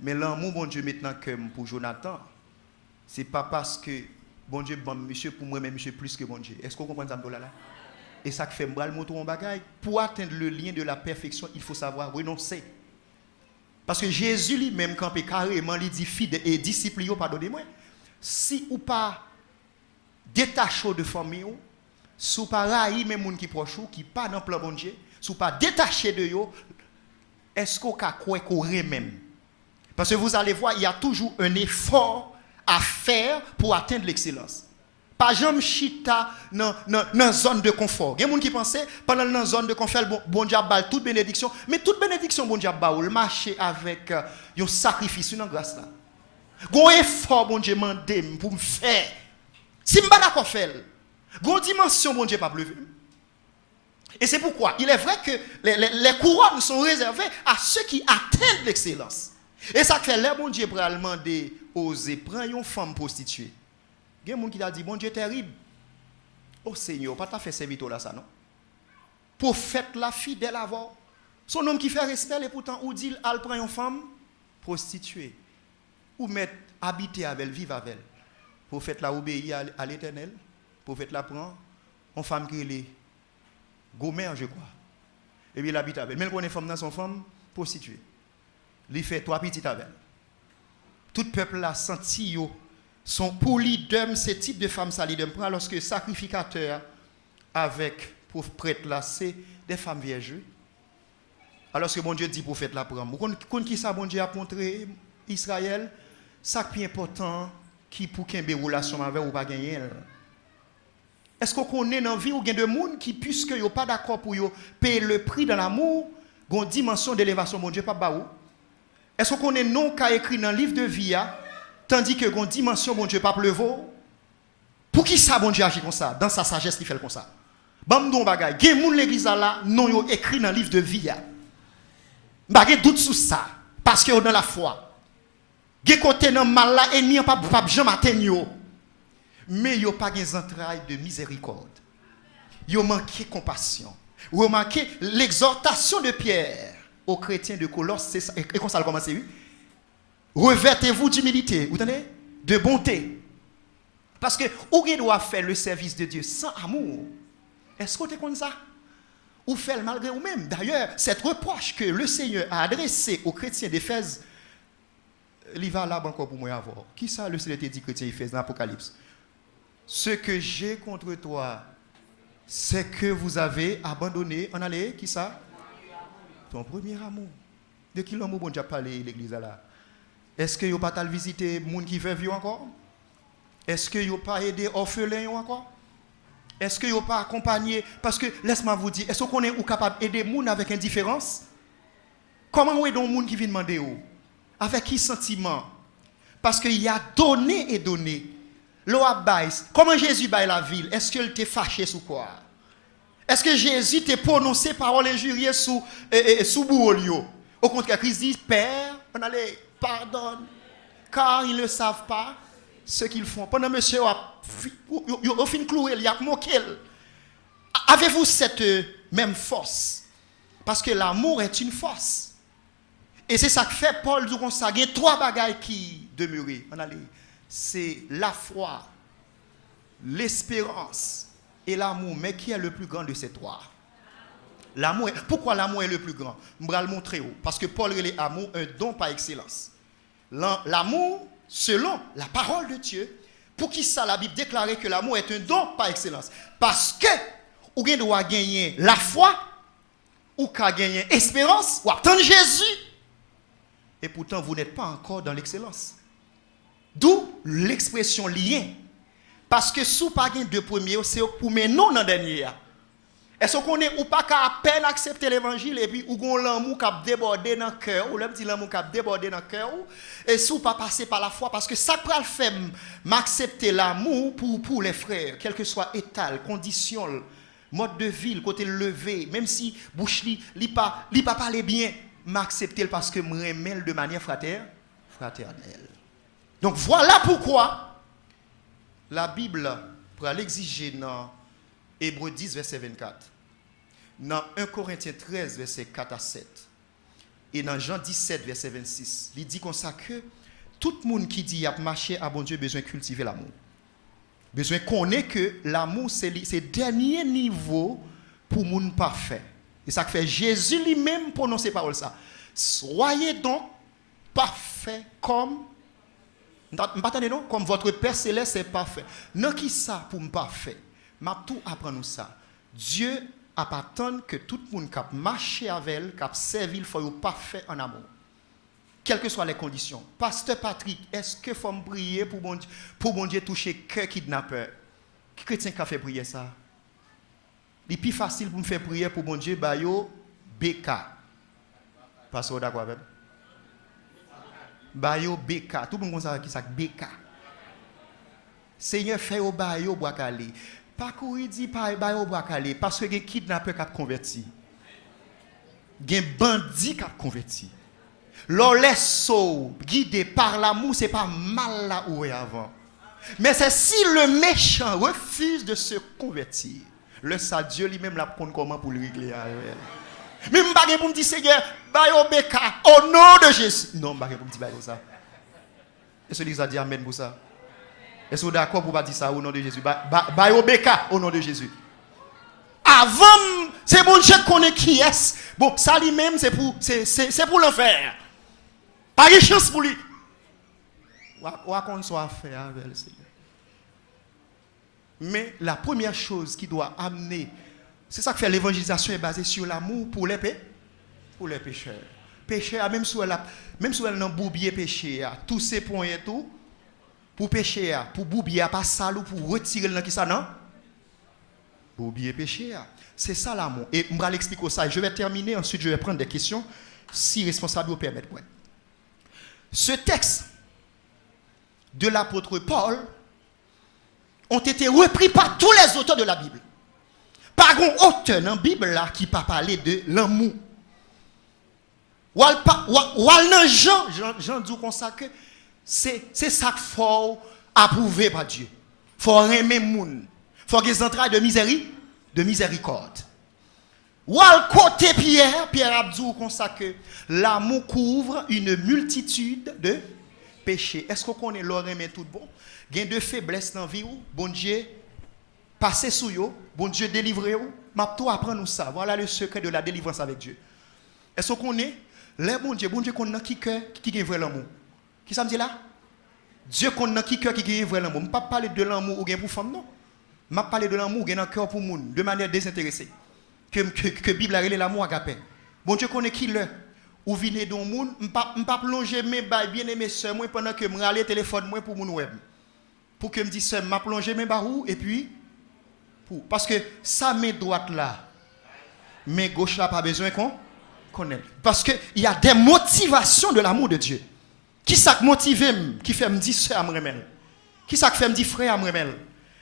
Mais l'amour, bon Dieu, maintenant que pour Jonathan, ce n'est pas parce que bon Dieu, bon monsieur, pour moi-même, monsieur, plus que bon Dieu. Est-ce qu'on comprend ça là? Et ça fait me montrer un bagage. Pour atteindre le lien de la perfection, il faut savoir renoncer. Parce que Jésus lui-même, quand il carrément, il dit fidèle et disciple, pardonnez-moi, si ou pas détaché de famille, si ou pas raï même moun qui proche qui pas dans le plan bon Dieu, si ou pas détaché de yo, est-ce qu'on a quoi qu'on même? Parce que vous allez voir, il y a toujours un effort à faire pour atteindre l'excellence. Pas jamais chita dans la zone de confort. Il y a des gens qui pensent pendant la zone de confort, bon Dieu a toute bénédiction. Mais toute bénédiction, bon Dieu a le marcher avec un sacrifice, une grâce là. Un effort, bon Dieu m'a pour me faire. Si je ne suis pas d'accord faire, une dimension, bon Dieu pas lever. Et c'est pourquoi il est vrai que les couronnes sont réservées à ceux qui atteignent l'excellence. Et ça fait là, bon Dieu, pour demander oser prendre une femme prostituée. Il y a des gens qui ont dit, bon Dieu, terrible. Oh Seigneur, pas ta fait servir là, ça, non? Prophète la fidèle avant. Son homme qui fait respect, et pourtant, ou dit, elle prend une femme prostituée. Ou mettre, habiter avec elle, vivre avec elle. Prophète la obéit à l'Éternel. Prophète la prend, une femme qui est gommère, je crois. Et puis il habite avec elle. Même quand une femme dans son femme prostituée. Il fait 3 petites avec elle. Tout le peuple a senti yo. Son polydème, ce type de femme salidème, lorsque sacrificateur avec pour prêtre là, c'est des femmes vierges. Alors que bon Dieu dit prophète là prend. Vous connaissez qui ça bon Dieu a montré Israël, ça qui est important qui pour qu'il y ait une relation avec ou pas gagner. Est-ce qu'on connaît dans la vie ou bien de monde qui puisque yo pas d'accord pour yo payer le prix dans l'amour, une dimension d'élévation bon Dieu pas ba ou? Est-ce qu'on connaît non qu'a écrit dans le livre de vie tandis que une dimension bon Dieu pas pleuvoir? Pour qui ça bon Dieu agit comme ça? Dans sa sagesse il fait comme ça. Bam don bagay, gen moun l'église là non yo écrit dans le livre de vie. Bagay doute sur ça parce que dans la foi. Gen côté dans mal là ennemi pas jamais atteindre yo. Mais yo pas gen entrailles de miséricorde. Yo manqué compassion. Yo manqué l'exhortation de Pierre aux chrétiens de Colosse, c'est ça et comme ça commence oui. Revêtez-vous d'humilité, vous entendez? De bonté. Parce que où doit faire le service de Dieu sans amour? Est-ce que vous êtes comme ça? Ou fait malgré vous-même. D'ailleurs, cette reproche que le Seigneur a adressée aux chrétiens d'Éphèse, il va là encore pour moi avoir. Qui ça le Seigneur t'a dit chrétien d'Éphèse dans l'Apocalypse? Ce que j'ai contre toi, c'est que vous avez abandonné, en allez, qui ça? Ton premier amour. De qui l'amour bon Dieu a parlé l'église là? Est-ce que vous n'avez pas visité les gens qui vivent encore? Est-ce que vous n'avez pas aidé les orphelins encore? Est-ce que vous n'avez pas accompagné? Parce que, laisse-moi vous dire, est-ce qu'on est capable d'aider les gens avec indifférence? Comment on aide les gens qui viennent demander? Avec quel sentiment? Parce qu'il y a donné et donné. Comment Jésus baille la ville? Est-ce qu'il t'est fâché sous quoi? Est-ce que Jésus t'a prononcé parole injuriée sous Bourolio? Au contraire, Christ dit, Père, pardonne, car ils ne savent pas ce qu'ils font. Pendant monsieur a fin cloué, il a moqué. Avez-vous cette même force? Parce que l'amour est une force. Et c'est ça que fait Paul du constat. Il y a 3 bagailles qui demeurent. C'est la foi, l'espérance et l'amour. Mais qui est le plus grand de ces 3? L'amour. Pourquoi l'amour est le plus grand? Je vais le montrer. Parce que Paul relève l'amour un don par excellence. L'amour, selon la parole de Dieu, pour qui ça la Bible déclare que l'amour est un don par excellence? Parce que vous doit gagner la foi, ou qu'à gagner espérance, ou attendre Jésus. Et pourtant, vous n'êtes pas encore dans l'excellence. D'où l'expression lien. Parce que si vous n'avez pas de premier, c'est pour mes non dans le dernier. Est-ce qu'on est ou pas qu'à peine accepter l'évangile et puis ou gon l'amour qui a débordé dans le cœur ou l'aime dit l'amour qui a débordé dans le cœur et si ou pas passer par la foi parce que ça peut le faire m'accepter l'amour pour les frères quel que soit état, condition, mode de vie, côté levé même si bouche li pas parler bien m'accepter parce que me remèle de manière fraternelle. Donc voilà pourquoi la Bible pour l'exiger dans Hébreux 10 verset 24, dans 1 Corinthiens 13 verset 4 à 7 et dans Jean 17 verset 26, il dit comme ça que tout le monde qui dit y a marché à bon Dieu besoin de cultiver l'amour. Besoin connaître que l'amour c'est le dernier niveau pour le monde parfait. Et ça fait Jésus lui-même prononcer parole ça. Soyez donc parfait comme comme votre Père céleste est parfait. Non qui ça pour me parfait. M'a tout apprendre ça. Dieu a pas attendre que tout le monde qui marche avec elle, qui servi, il faut parfait en amour. Quelles que soient les conditions. Pasteur Patrick, est-ce que faut me prier pour bon Dieu toucher cœur kidnappeur? Qui chrétien qui a fait prier ça? Le plus facile pour me faire prier pour bon Dieu, bah yo BK. Pasteur d'accord avec? Bah yo BK. Tout le monde sait qui ça BK. Seigneur fait au bah yo bois calé. Pas courir dit pas bah yo bois calé parce que les kidnappeurs qui a converti. Gen bandit qui a converti. Laisse guidé par l'amour, c'est pas mal là où est avant. Mais c'est si le méchant refuse de se convertir, le ça Dieu lui-même la prendre comment pour le régler à elle. Mais m'bagé pour me dire Seigneur, bayo beka au nom de Jésus. Non, m'bagé pour me dire bayo ça. Est-ce que l'Église a dit amen pour ça? Est-ce que vous d'accord pour pas dire ça au nom de Jésus? Bayo beka au nom de Jésus. Avant, c'est bon Dieu connaît qui est. Bon, ça lui-même c'est pour l'enfer. Pas de chance pour lui. Ou qu'on soit fait avec le Seigneur. Mais la première chose qui doit amener, c'est ça que fait l'évangélisation est basée sur l'amour pour les pécheurs. Pécheurs, même si elle n'a boubier péché, tous ces points et tout, pour pécher, pour boubier, pas sale ou pour retirer le qui ça non? Boubier péché. C'est ça l'amour. Et je vais l'expliquer ça. Je vais terminer, ensuite je vais prendre des questions, si responsable vous permettent. Ouais. Ce texte de l'apôtre Paul ont été repris par tous les auteurs de la Bible. Pas un auteur dans la Bible là qui pas parler de l'amour. Ou dans Jean dit comme ça que c'est ça qu'il faut approuver par Dieu. Il faut aimer les gens. Il faut qu'ils entrailles de miséricorde. Ou al côté Pierre Abdou comme ça que l'amour couvre une multitude de péchés. Est-ce qu'on connaît l'or aimer tout bon? Gain de faiblesse dans la vie ou bon Dieu passer sous yo, bon Dieu délivrer ou m'a tout apprendre nous ça. Voilà le secret de la délivrance avec Dieu. Est-ce qu'on connaît les bon Dieu connaît qui cœur qui gagne vrai l'amour. Qui ça me dit là? Dieu connaît qui cœur qui gagne vrai l'amour. Je pas parler de l'amour ou gain pour femme non. Je parler de l'amour gain dans cœur pour monde de manière désintéressée. Que Bible a relé l'amour agapé. Bon Dieu connaît qui le ou venez dans monde, m'pas plonger mes bail bien-aimé sœur moi pendant que me râler téléphone moi pour mon web. Pour que me dise sœur m'a plonger mes barou et puis parce que ça main droite là, main gauche là pas besoin qu'on connaît. Parce que il y a des motivations de l'amour de Dieu. Qui ça motive qui fait me dire sœur me remel? Qui ça fait me dire frère me remel?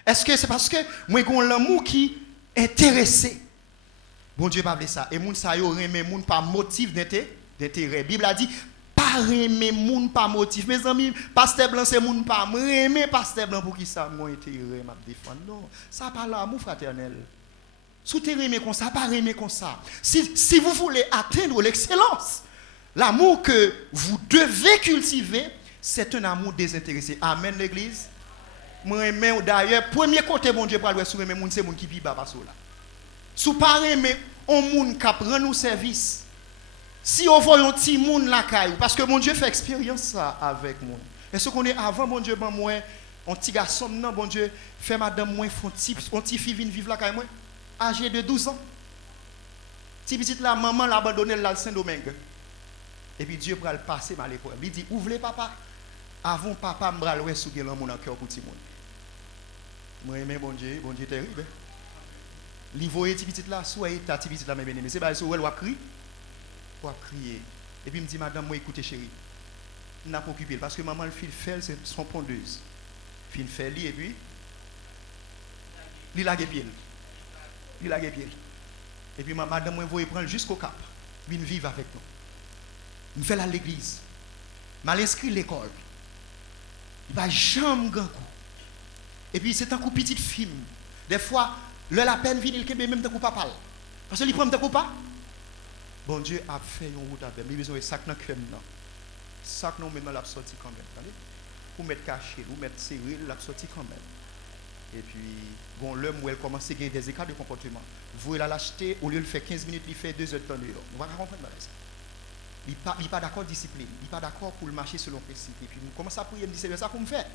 Est-ce que c'est parce que moi j'ai l'amour qui intéressé? Bon Dieu pas ça et moun sa yo remet moun par motif d'intérêt. Bible a dit pas remet moun par motif. Mes amis, pasteur blanc c'est moun pas remet pasteur blanc pour qui ça mon intérêt m'a défendre. Non, ça pas l'amour fraternel. Sous te remet comme ça, pas remet comme ça. Si vous voulez atteindre l'excellence, l'amour que vous devez cultiver, c'est un amour désintéressé. Amen l'église. Moi remet d'ailleurs premier côté bon Dieu pour aller sur remet moun c'est moun qui vit bas là. Sous pareil mais on moun qui prend nous service. Si on voit un petit monde la caille parce que mon Dieu fait expérience ça avec moi. Est-ce qu'on est avant mon Dieu ban moi un petit garçon non bon Dieu fait madame moi font petit fille vient vivre la caille moi âgé de 12 ans. Petit petite la maman l'a abandonné là Saint-Domingue. Et puis Dieu va le passer mal l'épreuve. Il dit ouvrez papa avant papa m'bral ouais sous l'amour dans cœur pour petit monde. Moi aimer bon Dieu terrible. Li voye ti petite là soit ta ti petite là mes bien-aimés c'est pas so elle va crier et puis me dit madame moi écoutez chérie n'a pas occupé parce que maman le fil fait c'est son pondeuse fin fait li et puis li la pied et puis madame moi voye prendre jusqu'au cap vinn vivre avec nous Je fais à l'église. Je m'inscris à l'école. Il va jamais grand coup. Et puis c'est un coup petit film. Des fois, la peine vient, il même de coup pas. Parce qu'il prend de coup pas. Bon Dieu a fait une route avec. Il a besoin de sac dans crème. Sac non même l'a sorti quand même. Pour mettre caché, ou mettre serré, l'a sorti quand même. Et puis, bon, l'homme où elle commence à gagner des écarts de comportement. Vous l'acheter, au lieu de faire 15 minutes, il fait 2 heures de temps dehors. On va comprendre ça. Il n'est pas d'accord discipline. Il n'est pas d'accord pour le marcher selon le principe. Et puis, nous commençons à prier, me dit, Seigneur, ça pour me faire.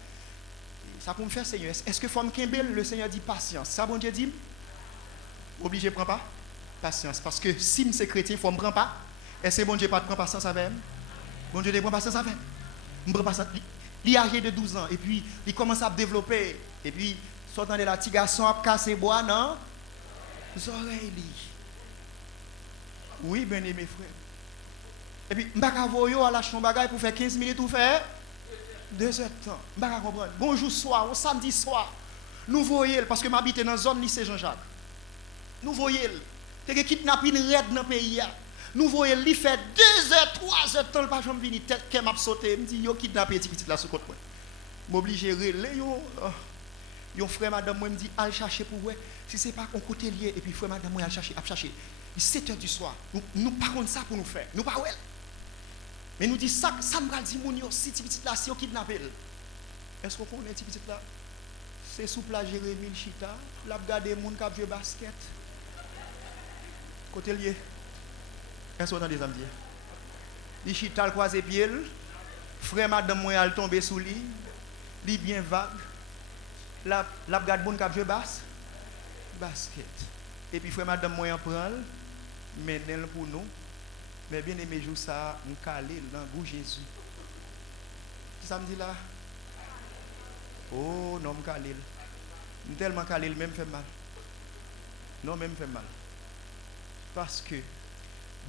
Ça pour me faire, Seigneur. Est-ce que forme Kimbel, le Seigneur dit patience. Ça, bon Dieu dit, obligé, prends pas patience. Parce que si je suis chrétien, il faut me prendre pas. Est-ce que bon Dieu pas prendre patience avec moi? Bon Dieu ne prend patience avec moi. Je prends patience. Il est âgé de 12 ans. Et puis, il commence à développer. Et puis, sortant de la petite garçon à casser bois, non? Les oreilles. Oui, bien aimé frère. Et puis, je ne vais pas voir à la chambre pour faire 15 minutes ou faire 2 heures de temps. Je ne vais pas comprendre. Bonjour soir, au samedi soir. Nous voyons, parce que j'habite dans la zone lycée Jean-Jacques. Nous voyons, il y a kidnapping raide dans le pays. Nous voyons, il fait 2 heures, 3 heures de temps, le pas jamais venir, tête qui m'a sauté. Il me dit, yo kidnappé petit là sur côté. Je suis obligé de relayer. Yon frère madame moi me dit allez chercher pour vous si c'est pas on côté lié et puis frère madame moi allez chercher à chercher. Il 7h du soir. Nous pas contre ça pour nous faire. Nous pas ouais. Mais nous dit ça me va dire mon yo si petit là si on kidnappé. Est-ce qu'on connaît petit là? C'est sous la Jérémie Chita, l'a regarder moun qui jouer basket. Côté lié. Est-ce qu'on entend des amis? Li Chita le croiser pied, frère madame moi elle tomber sous lui. Li bien vague. La regarde bon qui joue basket. Et puis frère madame moi en prend mais nel pour nous. Mais bien aimé jour ça on calé dans goût Jésus. Ça me dit là. Oh non me calé. Tellement calé même fait mal. Non même fait mal. Parce que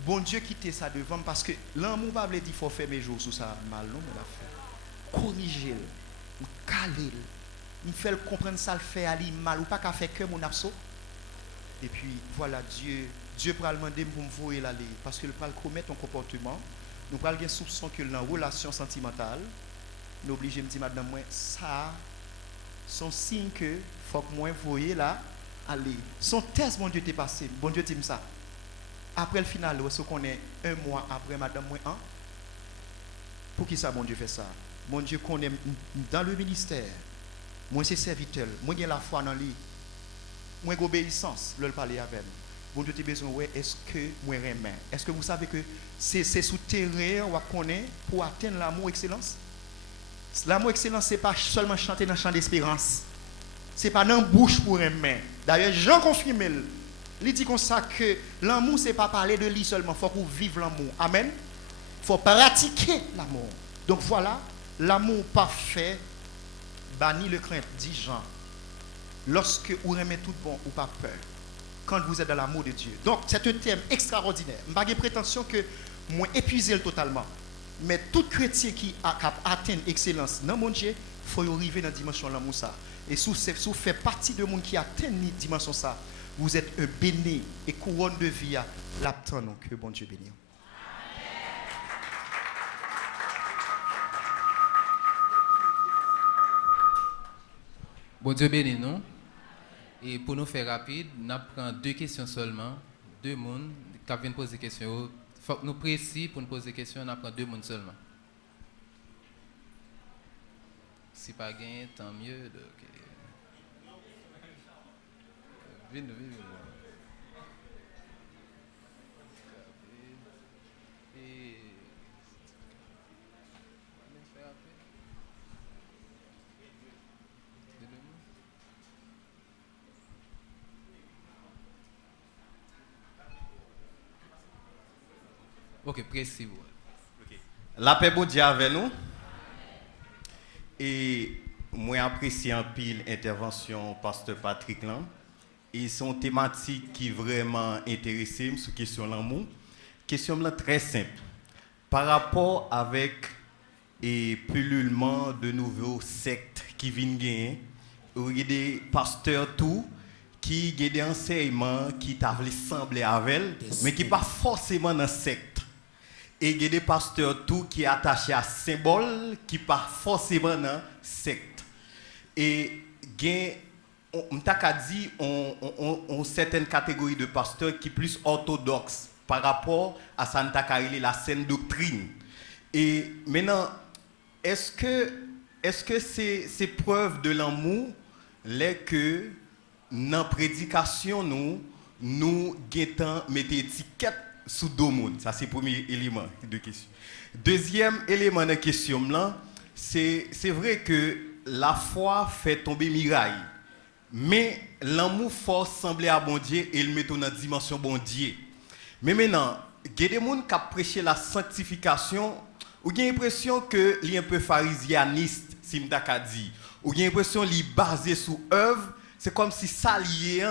bon Dieu quitte ça devant parce que l'amour pas veut dire faut faire mes jours sous ça mal non on l'a fait. Corriger, caler. Il fait comprendre ça le fait aller mal ou pas qu'à faire que mon abso. Et puis voilà Dieu pourra demander pour me voir l'aller parce qu'il va commettre un comportement. Nous pourrons avoir soupçon que dans relation sentimentale, nous obligés me dire madame moi ça son signe que faut que moi voyer là aller. Son test bon Dieu t'est passé. Bon Dieu dit ça. Après le final, est-ce qu'on est 1 mois après madame moi hein? Pour qui ça bon Dieu fait ça? Bon Dieu qu'on est dans le ministère. Moi c'est serviteur, moi j'ai la foi dans lui. Moi j'ai obéissance, le parler avec. Bon Dieu tu besoin ouais, est-ce que moi remets? Est-ce que vous savez que c'est sous terrain on connaît pour atteindre l'amour excellence? L'amour excellence c'est pas seulement chanter dans chant d'espérance. C'est pas dans bouche pour aimer. D'ailleurs Jean confirme il dit comme ça que l'amour c'est pas parler de lui seulement, faut qu'on vive l'amour. Amen. Faut pratiquer l'amour. Donc voilà, l'amour parfait banni le crainte, dit Jean. Lorsque vous aimez tout bon ou pas peur, quand vous êtes dans l'amour de Dieu. Donc, c'est un thème extraordinaire. Je n'ai pas de prétention que moi épuisé totalement. Mais tout chrétien qui a atteint l'excellence dans mon Dieu, il faut arriver dans la dimension de l'amour. Et si vous faites partie de monde qui atteint la dimension ça, vous êtes un béni et couronne de vie à l'attendre que bon Dieu bénisse. Bon Dieu bénisse nous. Et pour nous faire rapide, nous prenons 2 questions seulement. 2 personnes qui viennent poser des questions. Il faut que nous précis pour nous poser des questions, nous prenons 2 personnes seulement. Si pas gagné, tant mieux. Donc, viens. Ok, précis. Okay. La paix bon Dieu avec nous. Et moi apprécie en pile l'intervention pasteur Patrick là. Et son thématique qui vraiment intéressée sur question l'amour. Question là très simple. Par rapport avec et pullulement de nouveaux sectes qui viennent gagner, il y a des pasteurs tout qui ont des enseignements qui t'avaient semblé avec elle, mais qui pas forcément dans secte. Et il y a des pasteurs tout qui est attaché à symbole qui pas forcément dans secte. Et on certaines catégories de pasteurs qui sont plus orthodoxes par rapport à Santa Carille, la saine doctrine. Et maintenant, est-ce que c'est preuve de l'amour les que dans la prédication nous guettons mettre étiquette sous deux mondes. Ça c'est le premier élément de question. Deuxième élément de question là, c'est vrai que la foi fait tomber miraille. Mais l'amour fort semblait à bon Dieu et le met dans la dimension bon Dieu. Mais maintenant, il y a des gens qui prêchent la sanctification, ou il y a l'impression que c'est un peu pharisianiste, si je dit. Ou il y a l'impression qu'il est basé sur œuvre, c'est comme si ça lié,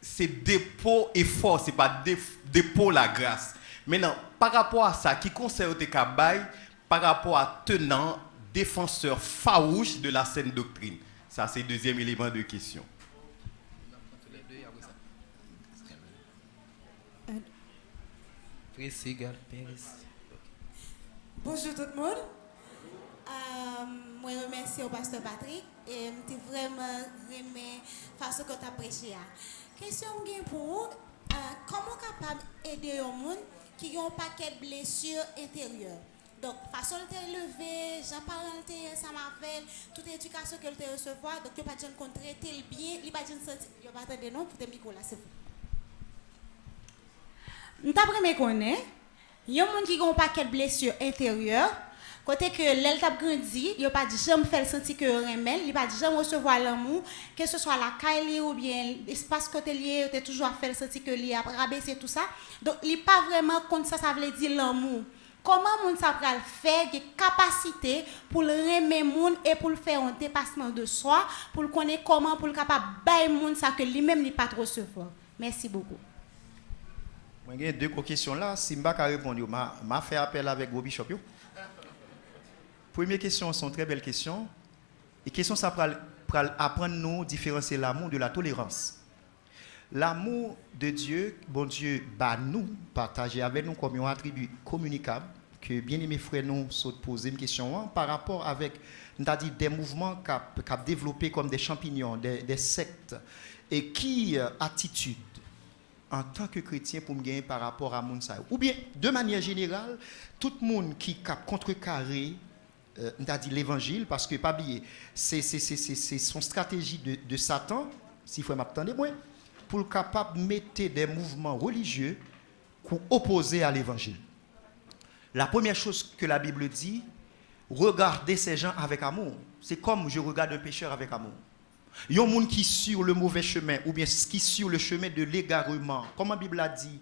c'est dépôt et force, ce n'est pas dépôt la grâce. Maintenant, par rapport à ça, qui concerne tes cabaye, par rapport à tenant, défenseur farouche de la saine doctrine. Ça, c'est le deuxième élément de question. Bonjour tout le monde. Moi, je remercie au pasteur Patrick et je vraiment aimé façon que tu as prêché. Question pour vous, comment capable d'aider les gens qui ont un paquet de blessures intérieures? Donc, façon de lever, Jean-Parent, ça m'appelle, toute éducation que tu recevoir, donc tu n'as pas de traiter le bien, il n'y a pas de sentir, il n'y a pas de non pour te micro là, c'est vous. Nous t'apprenons qu'on est, il y a des gens qui ont un paquet de blessures intérieures, côté que l'elle t'a grandi, il n'y a pas de jamais faire sentir que remel, il n'y a pas de jamais recevoir l'amour, que ce soit la caille ou bien l'espace côté lié, tu es toujours à faire sentir que lié, à rabaisser tout ça. Donc, il n'y a pas vraiment comme ça veut dire l'amour. Comment moun sa pral faire des capacités pour le remettre moun et pour le faire un dépassement de soi, pour le connaître comment pour le capable bailler moun ça que lui-même n'est pas trop recevoir. Merci beaucoup. Moi j'ai deux questions là, si m'pa ka répondre, m'a fait appel avec Bobby Bishop yo. Première question, sont très belles questions. Et question ça pral apprendre nous différencier l'amour de la tolérance. L'amour de Dieu, bon Dieu, bah nous partager avec nous comme un attribut communicable que bien aimé frère nous saute poser une question par rapport avec dit des mouvements qu'a développé comme des champignons, des sectes et qui attitude en tant que chrétien pour me gagner par rapport à moun sa ou bien de manière générale tout le monde qui cap contrecarrer dit l'évangile parce que pas oublier c'est son stratégie de Satan si frère m'attendez moi pour capable de mettre des mouvements religieux pour opposer à l'évangile. La première chose que la Bible dit, regardez ces gens avec amour. C'est comme je regarde un pécheur avec amour. Il y a un monde qui est sur le mauvais chemin ou bien qui est sur le chemin de l'égarement. Comme la Bible a dit,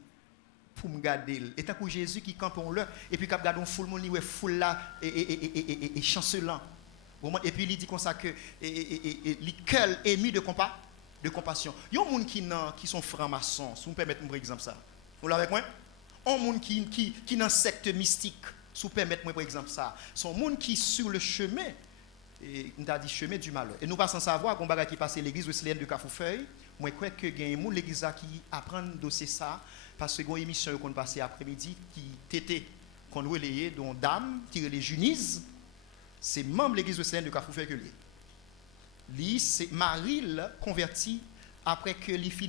pour me garder. Et tant que Jésus qui campe en l'heure et puis qui regarde un foule monde, il foule là et chancelant. Et puis il dit comme ça que les cœurs émis de compassion. Il y a des gens qui sont francs-maçons, si vous me permettez un exemple ça. Vous l'avez avec moi? Il y a des gens qui sont dans secte mystique, si vous permettez par exemple ça. Sont des gens qui sur le chemin, on a dit chemin du malheur. Et nous pas sans savoir qu'on va qui passe l'église Wesleyenne de Cafoufeuille. Moi je crois que il y a des gens l'église qui apprennent dossier ça parce que il y a une émission qu'on passe après-midi qui était qu'on relayait dont dame qui les Junise, c'est membre l'église Wesleyenne de Cafoufeuille que lui. Lui, c'est Marie converti après que lui fin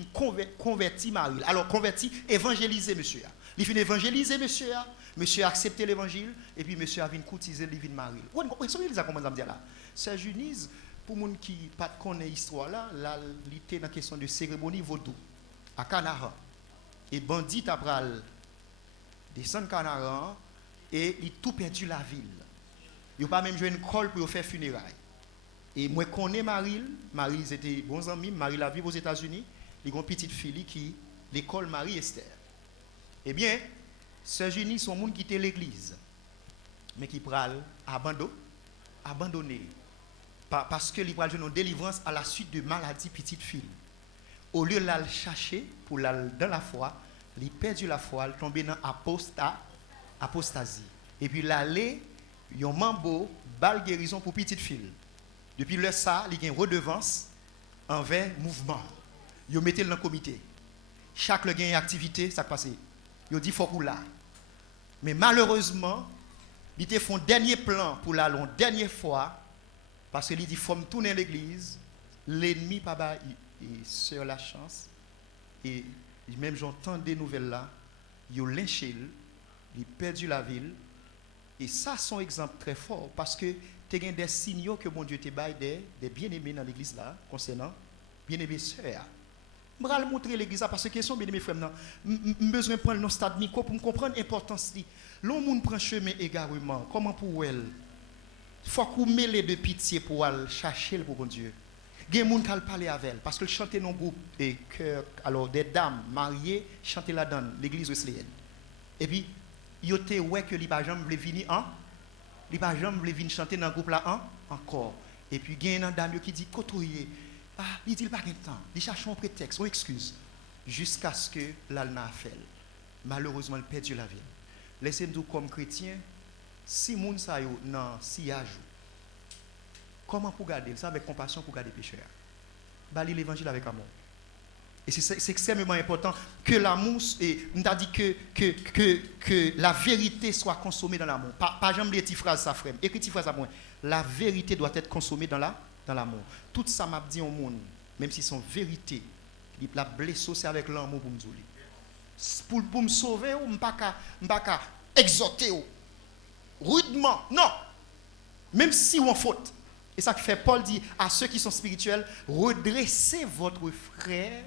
converti Marie. Alors converti, évangéliser monsieur. Il fin évangéliser monsieur. Monsieur a accepté l'évangile et puis monsieur a venu courtiser lui vin Marie. Vous comprenez ça comment ça me dire là? C'est Junise pour moun qui pas connaît histoire là, il était dans question de cérémonie vaudou à Canaran. Et bandit a pral descendre Canaran et il tout perdu la ville. Il pas même joué une colle pour faire funérailles. Et moi, je connais Marie, était bons amis, Marie la vit aux États-Unis, il y a une petite fille qui l'école Marie-Esther. Eh bien, Sœur Junie sont gens qui quittent l'église, mais qui pral abandonner. Parce que ils pral une délivrance à la suite de maladie petite fille. Au lieu de la chercher pour dans la foi, il perdu la foi, il tombé dans apostasie. Et puis l'aller, il y a un mambo, balle guérison pour petite fille. Depuis le ça, il y a une redevance envers le mouvement. Ils mettent dans le comité. Chaque le gain activité, ça passe. Ils dit faut là. Mais malheureusement, ils te font dernier plan pour la longue dernière fois, parce que il dit faut me tourner l'église, l'ennemi pas sur la chance, et même j'entends des nouvelles là, ils ont lynché, ils ont perdu la ville, et ça c'est un exemple très fort, parce que tu as des signaux que mon Dieu te baille des bien-aimés dans l'église là, concernant bien-aimés sœurs. Je vais montrer l'église parce que question bien aimé frère j'ai besoin de prendre nos stade micro pour comprendre l'importance de l'homme prend chemin égarement comment pour elle faut qu'on mêle de pitié pour aller chercher le bon Dieu gen moun k'al parler avec elle parce que chanter dans groupe et que alors des dames mariées chanter là dans l'église wesleyenne et puis yo te ouais que li pa jambe vle venir li pa jambe vle venir chanter dans groupe là encore et puis gen une dame qui dit côtoyer. Ah, il dit pas de temps. Il cherche un prétexte, une excuse, jusqu'à ce que l'alna fait. Malheureusement, il perd la vie. Laissez-nous comme chrétiens, si moun sa yo nan sillage, comment pour garder ça avec compassion pour garder pécheur. Bali l'évangile avec amour. Et c'est extrêmement important que l'amour, et on a dit que la vérité soit consommée dans l'amour. Pas jamais les petites phrases ça frère. Écrit phrase à moi. La vérité doit être consommée dans l'amour. Tout ça m'a dit au monde, même si son vérité, la blessure c'est avec l'amour pour me dire. Pour me sauver, je ne peux pas exhorter rudement. Non. Même si on faute. Et ça fait Paul dit à ceux qui sont spirituels, redressez votre frère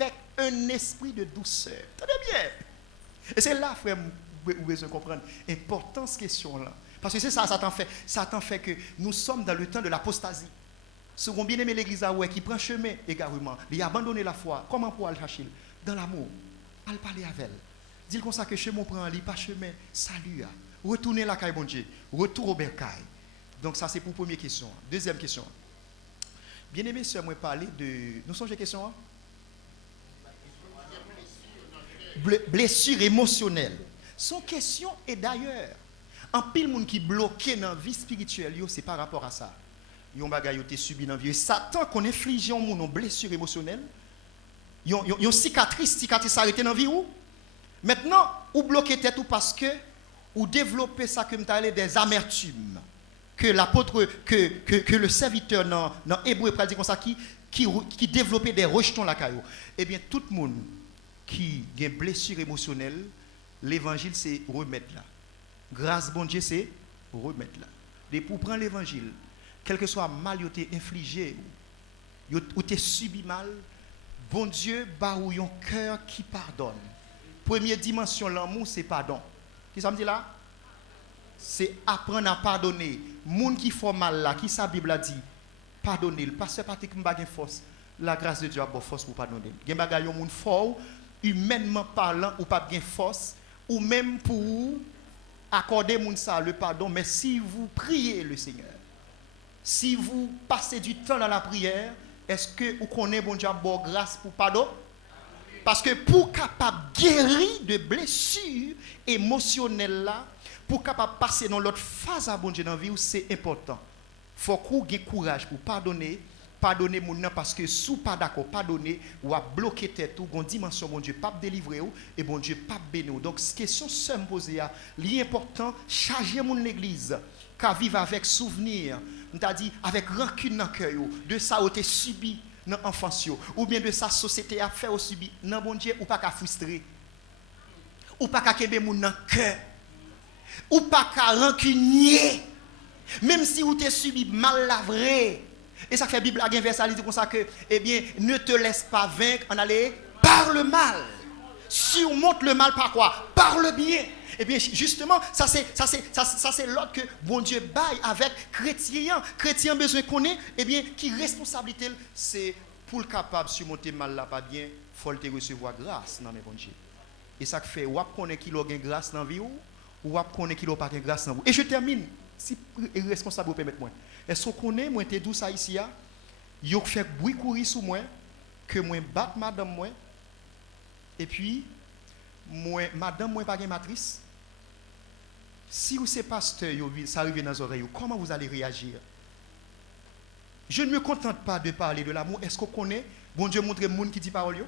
avec un esprit de douceur. Tenez bien. Et c'est là, frère, vous besoin de comprendre l'importance de cette question-là. Parce que c'est ça, ça t'en fait que nous sommes dans le temps de l'apostasie. Ceux qui ont bien aimé l'église qui prend chemin égarement, il a abandonné la foi. Comment pour aller chercher? Dans l'amour. Aller parler avec elle. Dis comme ça que chemin prend, il pas chemin, salut. Retournez la caille bon Dieu. Retour au bercail. Donc ça c'est pour la première question. Deuxième question. Bien aimé sœur, moi parler de... Nous sommes des questions blessure émotionnelle. Son question est d'ailleurs, en pile monde qui bloqué dans la vie spirituelle, c'est par rapport à ça. Yon bagay yo te subi dans vie. Satan qu'on inflige yon moun blessure émotionnelle. Yon cicatrice arrêté dans vie ou. Maintenant, ou bloqué tête ou parce que ou développer ça comme t'allais des amertumes que l'apôtre que le serviteur dans Hébreu dit comme ça qui développait des rejetons la caillou. Eh bien tout le monde qui a une blessure émotionnelle, l'évangile c'est remettre là. Grâce bon Dieu c'est remettre là. Et pour prendre l'évangile, quel que soit mal yo t'es infligé ou t'es subi mal, bon Dieu ba ou yon cœur qui pardonne. Première dimension l'amour c'est pardon. Qui ça me dit là? C'est apprendre à pardonner. Moun qui font mal là, qui sa Bible a dit, pardonner. Le pasteur Patrick m'a gen force. La grâce de Dieu a bonne force pour pardonner. Gen bagay yon moun fort, humainement parlant, ou pas gen force, ou même pour accorder moun ça le pardon. Mais si vous priez le Seigneur, si vous passez du temps dans la prière, est-ce que vous connaissez bon Dieu a bonne grâce pour pardon? Parce que pour capable guérir de blessures émotionnelles là, pour capable passer dans l'autre phase à bon Dieu dans la vie, c'est important. Il faut qu'on ait courage pour pardonner mon nom parce que sous pas d'accord pardonner ou à bloquer tête ou une dimension bon Dieu pas délivrer ou et bon Dieu pas bénir. Donc cette question se poser à l'important charger mon l'église qu'à vivre avec souvenir, on t'a dit avec rancune dans cœur de ça où tu subi dans l'enfance ou bien de sa société a fait ou subi non bon Dieu ou pas qu'à frustrer ou pas qu'à kembe mon dans cœur ou pas qu'à rancunier même si vous t'es subi mal la vraie. Et ça fait Bible a un verset dit comme ça que eh bien ne te laisse pas vaincre en aller par le mal. Surmonte le mal par quoi? Par le bien. Eh bien justement ça c'est l'autre que bon Dieu baille avec chrétien besoin qu'on ait eh bien qui responsabilité c'est pour le capable surmonter mal là pas bien faut le recevoir grâce dans mes bon Dieu. Et ça fait ou connaît qui l'a gain grâce dans vie ou connaît qui l'a pas gain grâce dans vous. Et je termine si responsable vous permettre moi. Est-ce qu'on connaît moi t'es douce ici a yo fait bruit courir sous moi que moi battre madame moi et puis moi madame moi pas gain matrice. Si vous êtes pasteur yo ça arrive dans les oreilles comment vous allez réagir? Je ne me contente pas de parler de l'amour. Est-ce qu'on connaît bon Dieu montre monde qui dit parole yo?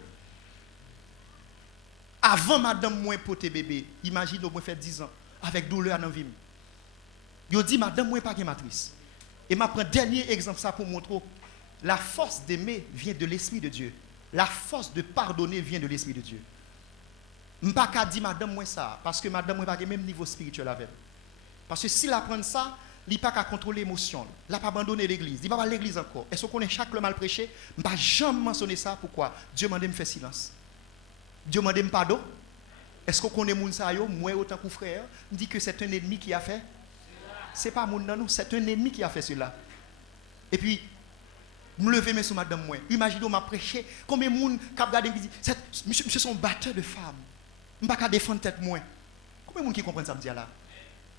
Avant madame moi porter bébé, imagine moi fait 10 ans avec douleur dans vie. Yo dit madame moi pas matrice. Et m'a prend dernier exemple ça pour montrer la force d'aimer vient de l'esprit de Dieu. La force de pardonner vient de l'esprit de Dieu. M'pas ka dit madame moi ça parce que madame moi pas même niveau spirituel avec. Parce que s'il apprend ça, il pas qu'à contrôler l'émotion. Il n'a pas abandonné l'église. Il va pas l'église encore. Est-ce qu'on est chaque le mal prêché? Je ne vais jamais mentionner ça. Pourquoi? Dieu m'a dit de faire silence. Dieu m'a dit de pardon. Est-ce qu'on connaît moun sa yo? Moi, autant que frère, me dit que c'est un ennemi qui a fait. Ce n'est pas moun nan nous, c'est un ennemi qui a fait cela. Et puis, me lever mes sous madame moi. Imaginez m'a prêché. Combien de moun qui regarde et dit, monsieur son batteur de femmes. Je ne vais pas défendre tête moi. Combien de moun qui comprennent ça me dit là?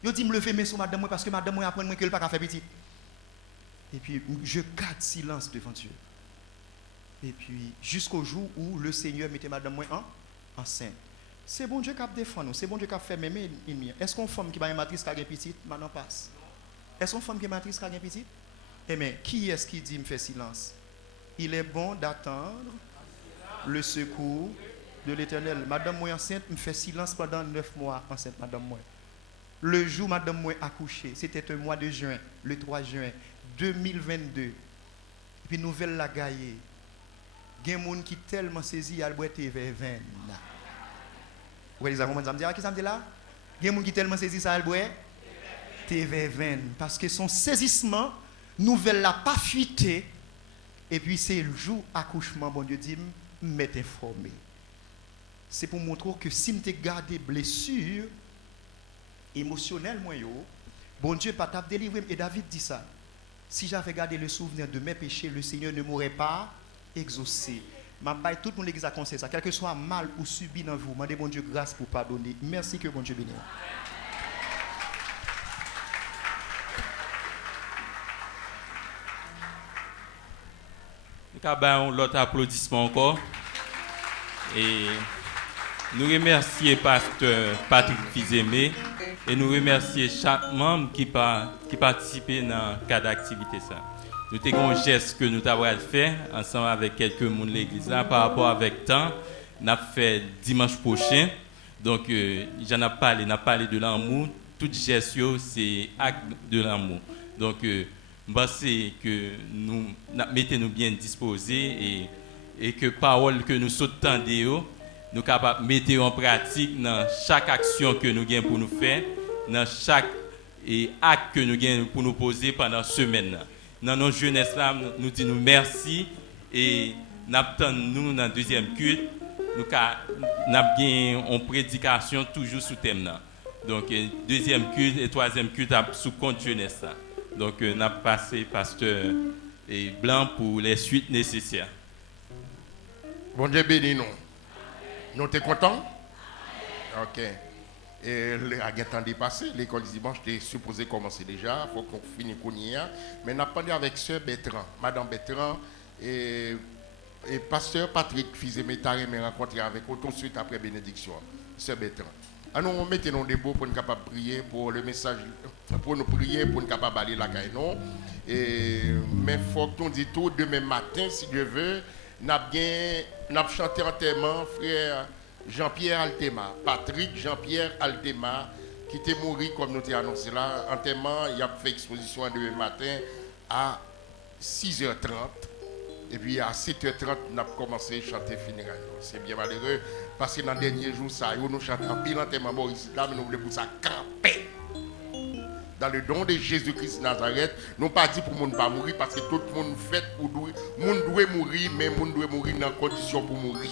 Yo dit me lever mes sous madame moi parce que madame moi apprend moi que le pas faire petit. Et puis je garde silence devant Dieu. Et puis jusqu'au jour où le Seigneur mettait madame moi enceinte. C'est bon Dieu qui a défendu nous, c'est bon Dieu qui a fait même ennemi. Est-ce qu'on femme qui va une matrice qui a petite maintenant passe? Est-ce qu'on femme qui a une matrice qui a petite? Eh bien, qui est-ce qui dit me fait silence? Il est bon d'attendre le secours de l'Éternel. Madame moi enceinte me fait silence pendant 9 mois enceinte madame moi. Le jour madame moi accouché, c'était un mois de juin, le 3 juin 2022. Et puis nouvelle la gaillée. Il y a des gens qui tellement saisi à boire TV 20. Vous voyez, ça me dit, qui ça me dit là? Il y a des gens qui tellement saisi ça à boire TV 20. Parce que son saisissement, nouvelle la pas fuité. Et puis c'est le jour accouchement, bon Dieu dit, m'être informé. C'est pour montrer que si nous avons gardé blessure, émotionnel moi yo, bon Dieu pas t'a délivré. Et David dit ça, si j'avais gardé le souvenir de mes péchés, le Seigneur ne m'aurait pas exaucé. Ma baille tout le monde l'église a conseillé ça, quel que soit mal ou subi dans vous, demandez bon Dieu grâce pour pardonner. Merci que bon Dieu bénisse. Nous avons l'autre applaudissement encore. Et nous remercions pasteur Patrick Fils-Aimé et nous remercions chaque membre qui participe dans le cadre d'activité. Nous avons un geste que nous avons fait ensemble avec quelques personnes de l'église par rapport avec le temps. Nous avons fait dimanche prochain. Donc, j'en ai parlé de l'amour. Tout geste, c'est acte de l'amour. Donc, je pense que nous mettons bien disposés et que parole que nous sautons nous sommes capables de mettre en pratique dans chaque action que nous avons pour nous faire, dans chaque acte que nous avons pour nous poser pendant la semaine. Dans nos jeunesse, nous disons merci et nous attendons dans le deuxième culte, nous avons une prédication toujours sous thème. Donc, deuxième culte et troisième culte sous compte jeunesse. Donc, nous avons passé pasteur Blanc pour les suites nécessaires. Bon Dieu béni nous. Nous sommes contents? Ok. Et le temps dépassé, l'école dimanche était supposé commencer déjà, il faut qu'on finisse hier. Mais nous avons parlé avec Sœur Bertrand, Madame Bertrand et Pasteur Patrick Fils-Aimé m'a rencontré avec eux tout de suite après bénédiction. Sœur Bertrand. Alors nous mettons nos débats pour nous capables prier pour le message, pour nous prier, pour nous capables d'aller la caille non. Mais il faut qu'on dise tout demain matin, si Dieu veut, nous avons chanté enterrement frère Jean-Pierre Altema, Patrick Jean-Pierre Altema, qui était mort comme nous avons annoncé là. Enterrement, il a fait exposition demain matin à 6h30. Et puis à 7h30, nous avons commencé à chanter funérailles. C'est bien malheureux parce que dans les derniers jours, nous chantons en pile enterrement Maurice là, mais nous voulons pour ça camper. Dans le don de Jésus-Christ de Nazareth, nous pas dit pour le monde pas mourir parce que tout le monde fait pour mourir. Le monde doit mourir, mais le monde doit mourir dans conditions pour mourir.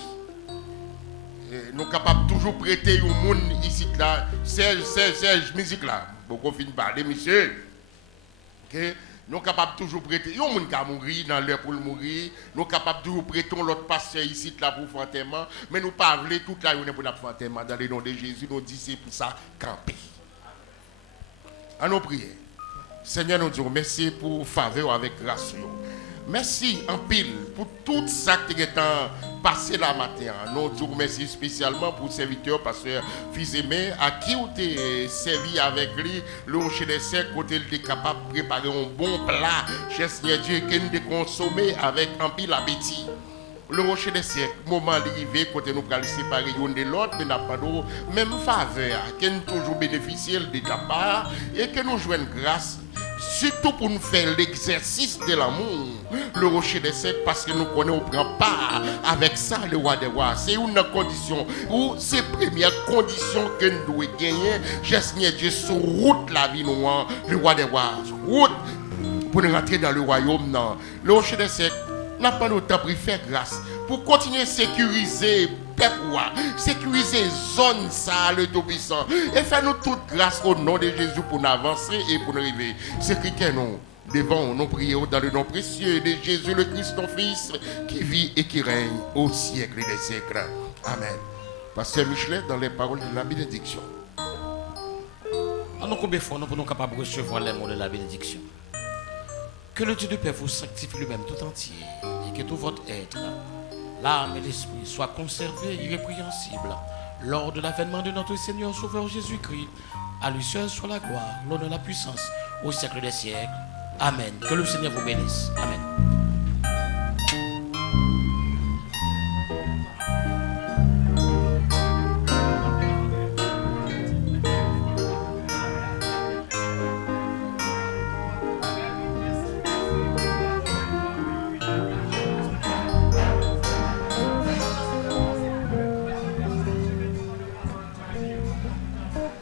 Nous sommes capables de toujours prêter au monde ici, là, Serge, musique là. Beaucoup finissent par parler, monsieur. Okay? Nous sommes capables de toujours prêter. Il y a des gens qui ont mouru dans l'heure pour le mourir. Nous sommes capables de toujours prêter l'autre pasteur ici là pour faire enterrement. Mais nous parlons toute la journée pour faire enterrement. Dans le nom de Jésus, nous disons c'est pour ça camper. À nos prières. Seigneur, nous disons merci pour faveur avec grâce. Merci en pile pour tout ça qui est passé la matin. Nous disons merci spécialement pour le serviteur, pasteur Fils-Aimé, à qui vous avez servi avec lui, le chez les secs, côté il est capable de préparer un bon plat, cher Seigneur Dieu, qu'il nous consommé avec un pile appétit. le rocher des siècles, moment arrivé, côté nous allons séparer l'un de l'autre, mais n'a pas de même faveur, que nous toujours bénéficier de ta part et que nous jouons grâce. Surtout pour nous faire l'exercice de l'amour, le rocher des siècles, parce que nous connaissons, on prend part avec ça, le roi des rois. C'est une condition, ou c'est la première condition que nous devons gagner. J'ai signé Dieu sur route la vie, nous, le roi des rois. Route pour nous rentrer dans le royaume. Non. Le rocher des siècles n'a pas le temps pour faire grâce, pour continuer à sécuriser peuple, sécuriser zone ça, le Tout-Puissant, et faire nous toute grâce au nom de Jésus pour nous avancer et pour nous arriver. C'est que nous devons nous prier dans le nom précieux de Jésus le Christ, ton Fils, qui vit et qui règne au siècle des siècles. Amen. Pasteur Michelet, dans les paroles de la bénédiction. Alors combien de fois nous sommes capables de recevoir les mots de la bénédiction? Que le Dieu de paix vous sanctifie lui-même tout entier et que tout votre être, l'âme et l'esprit soient conservés irrépréhensibles lors de l'avènement de notre Seigneur Sauveur Jésus-Christ. À lui seul soit la gloire, l'honneur, la puissance au siècle des siècles. Amen. Que le Seigneur vous bénisse. Amen.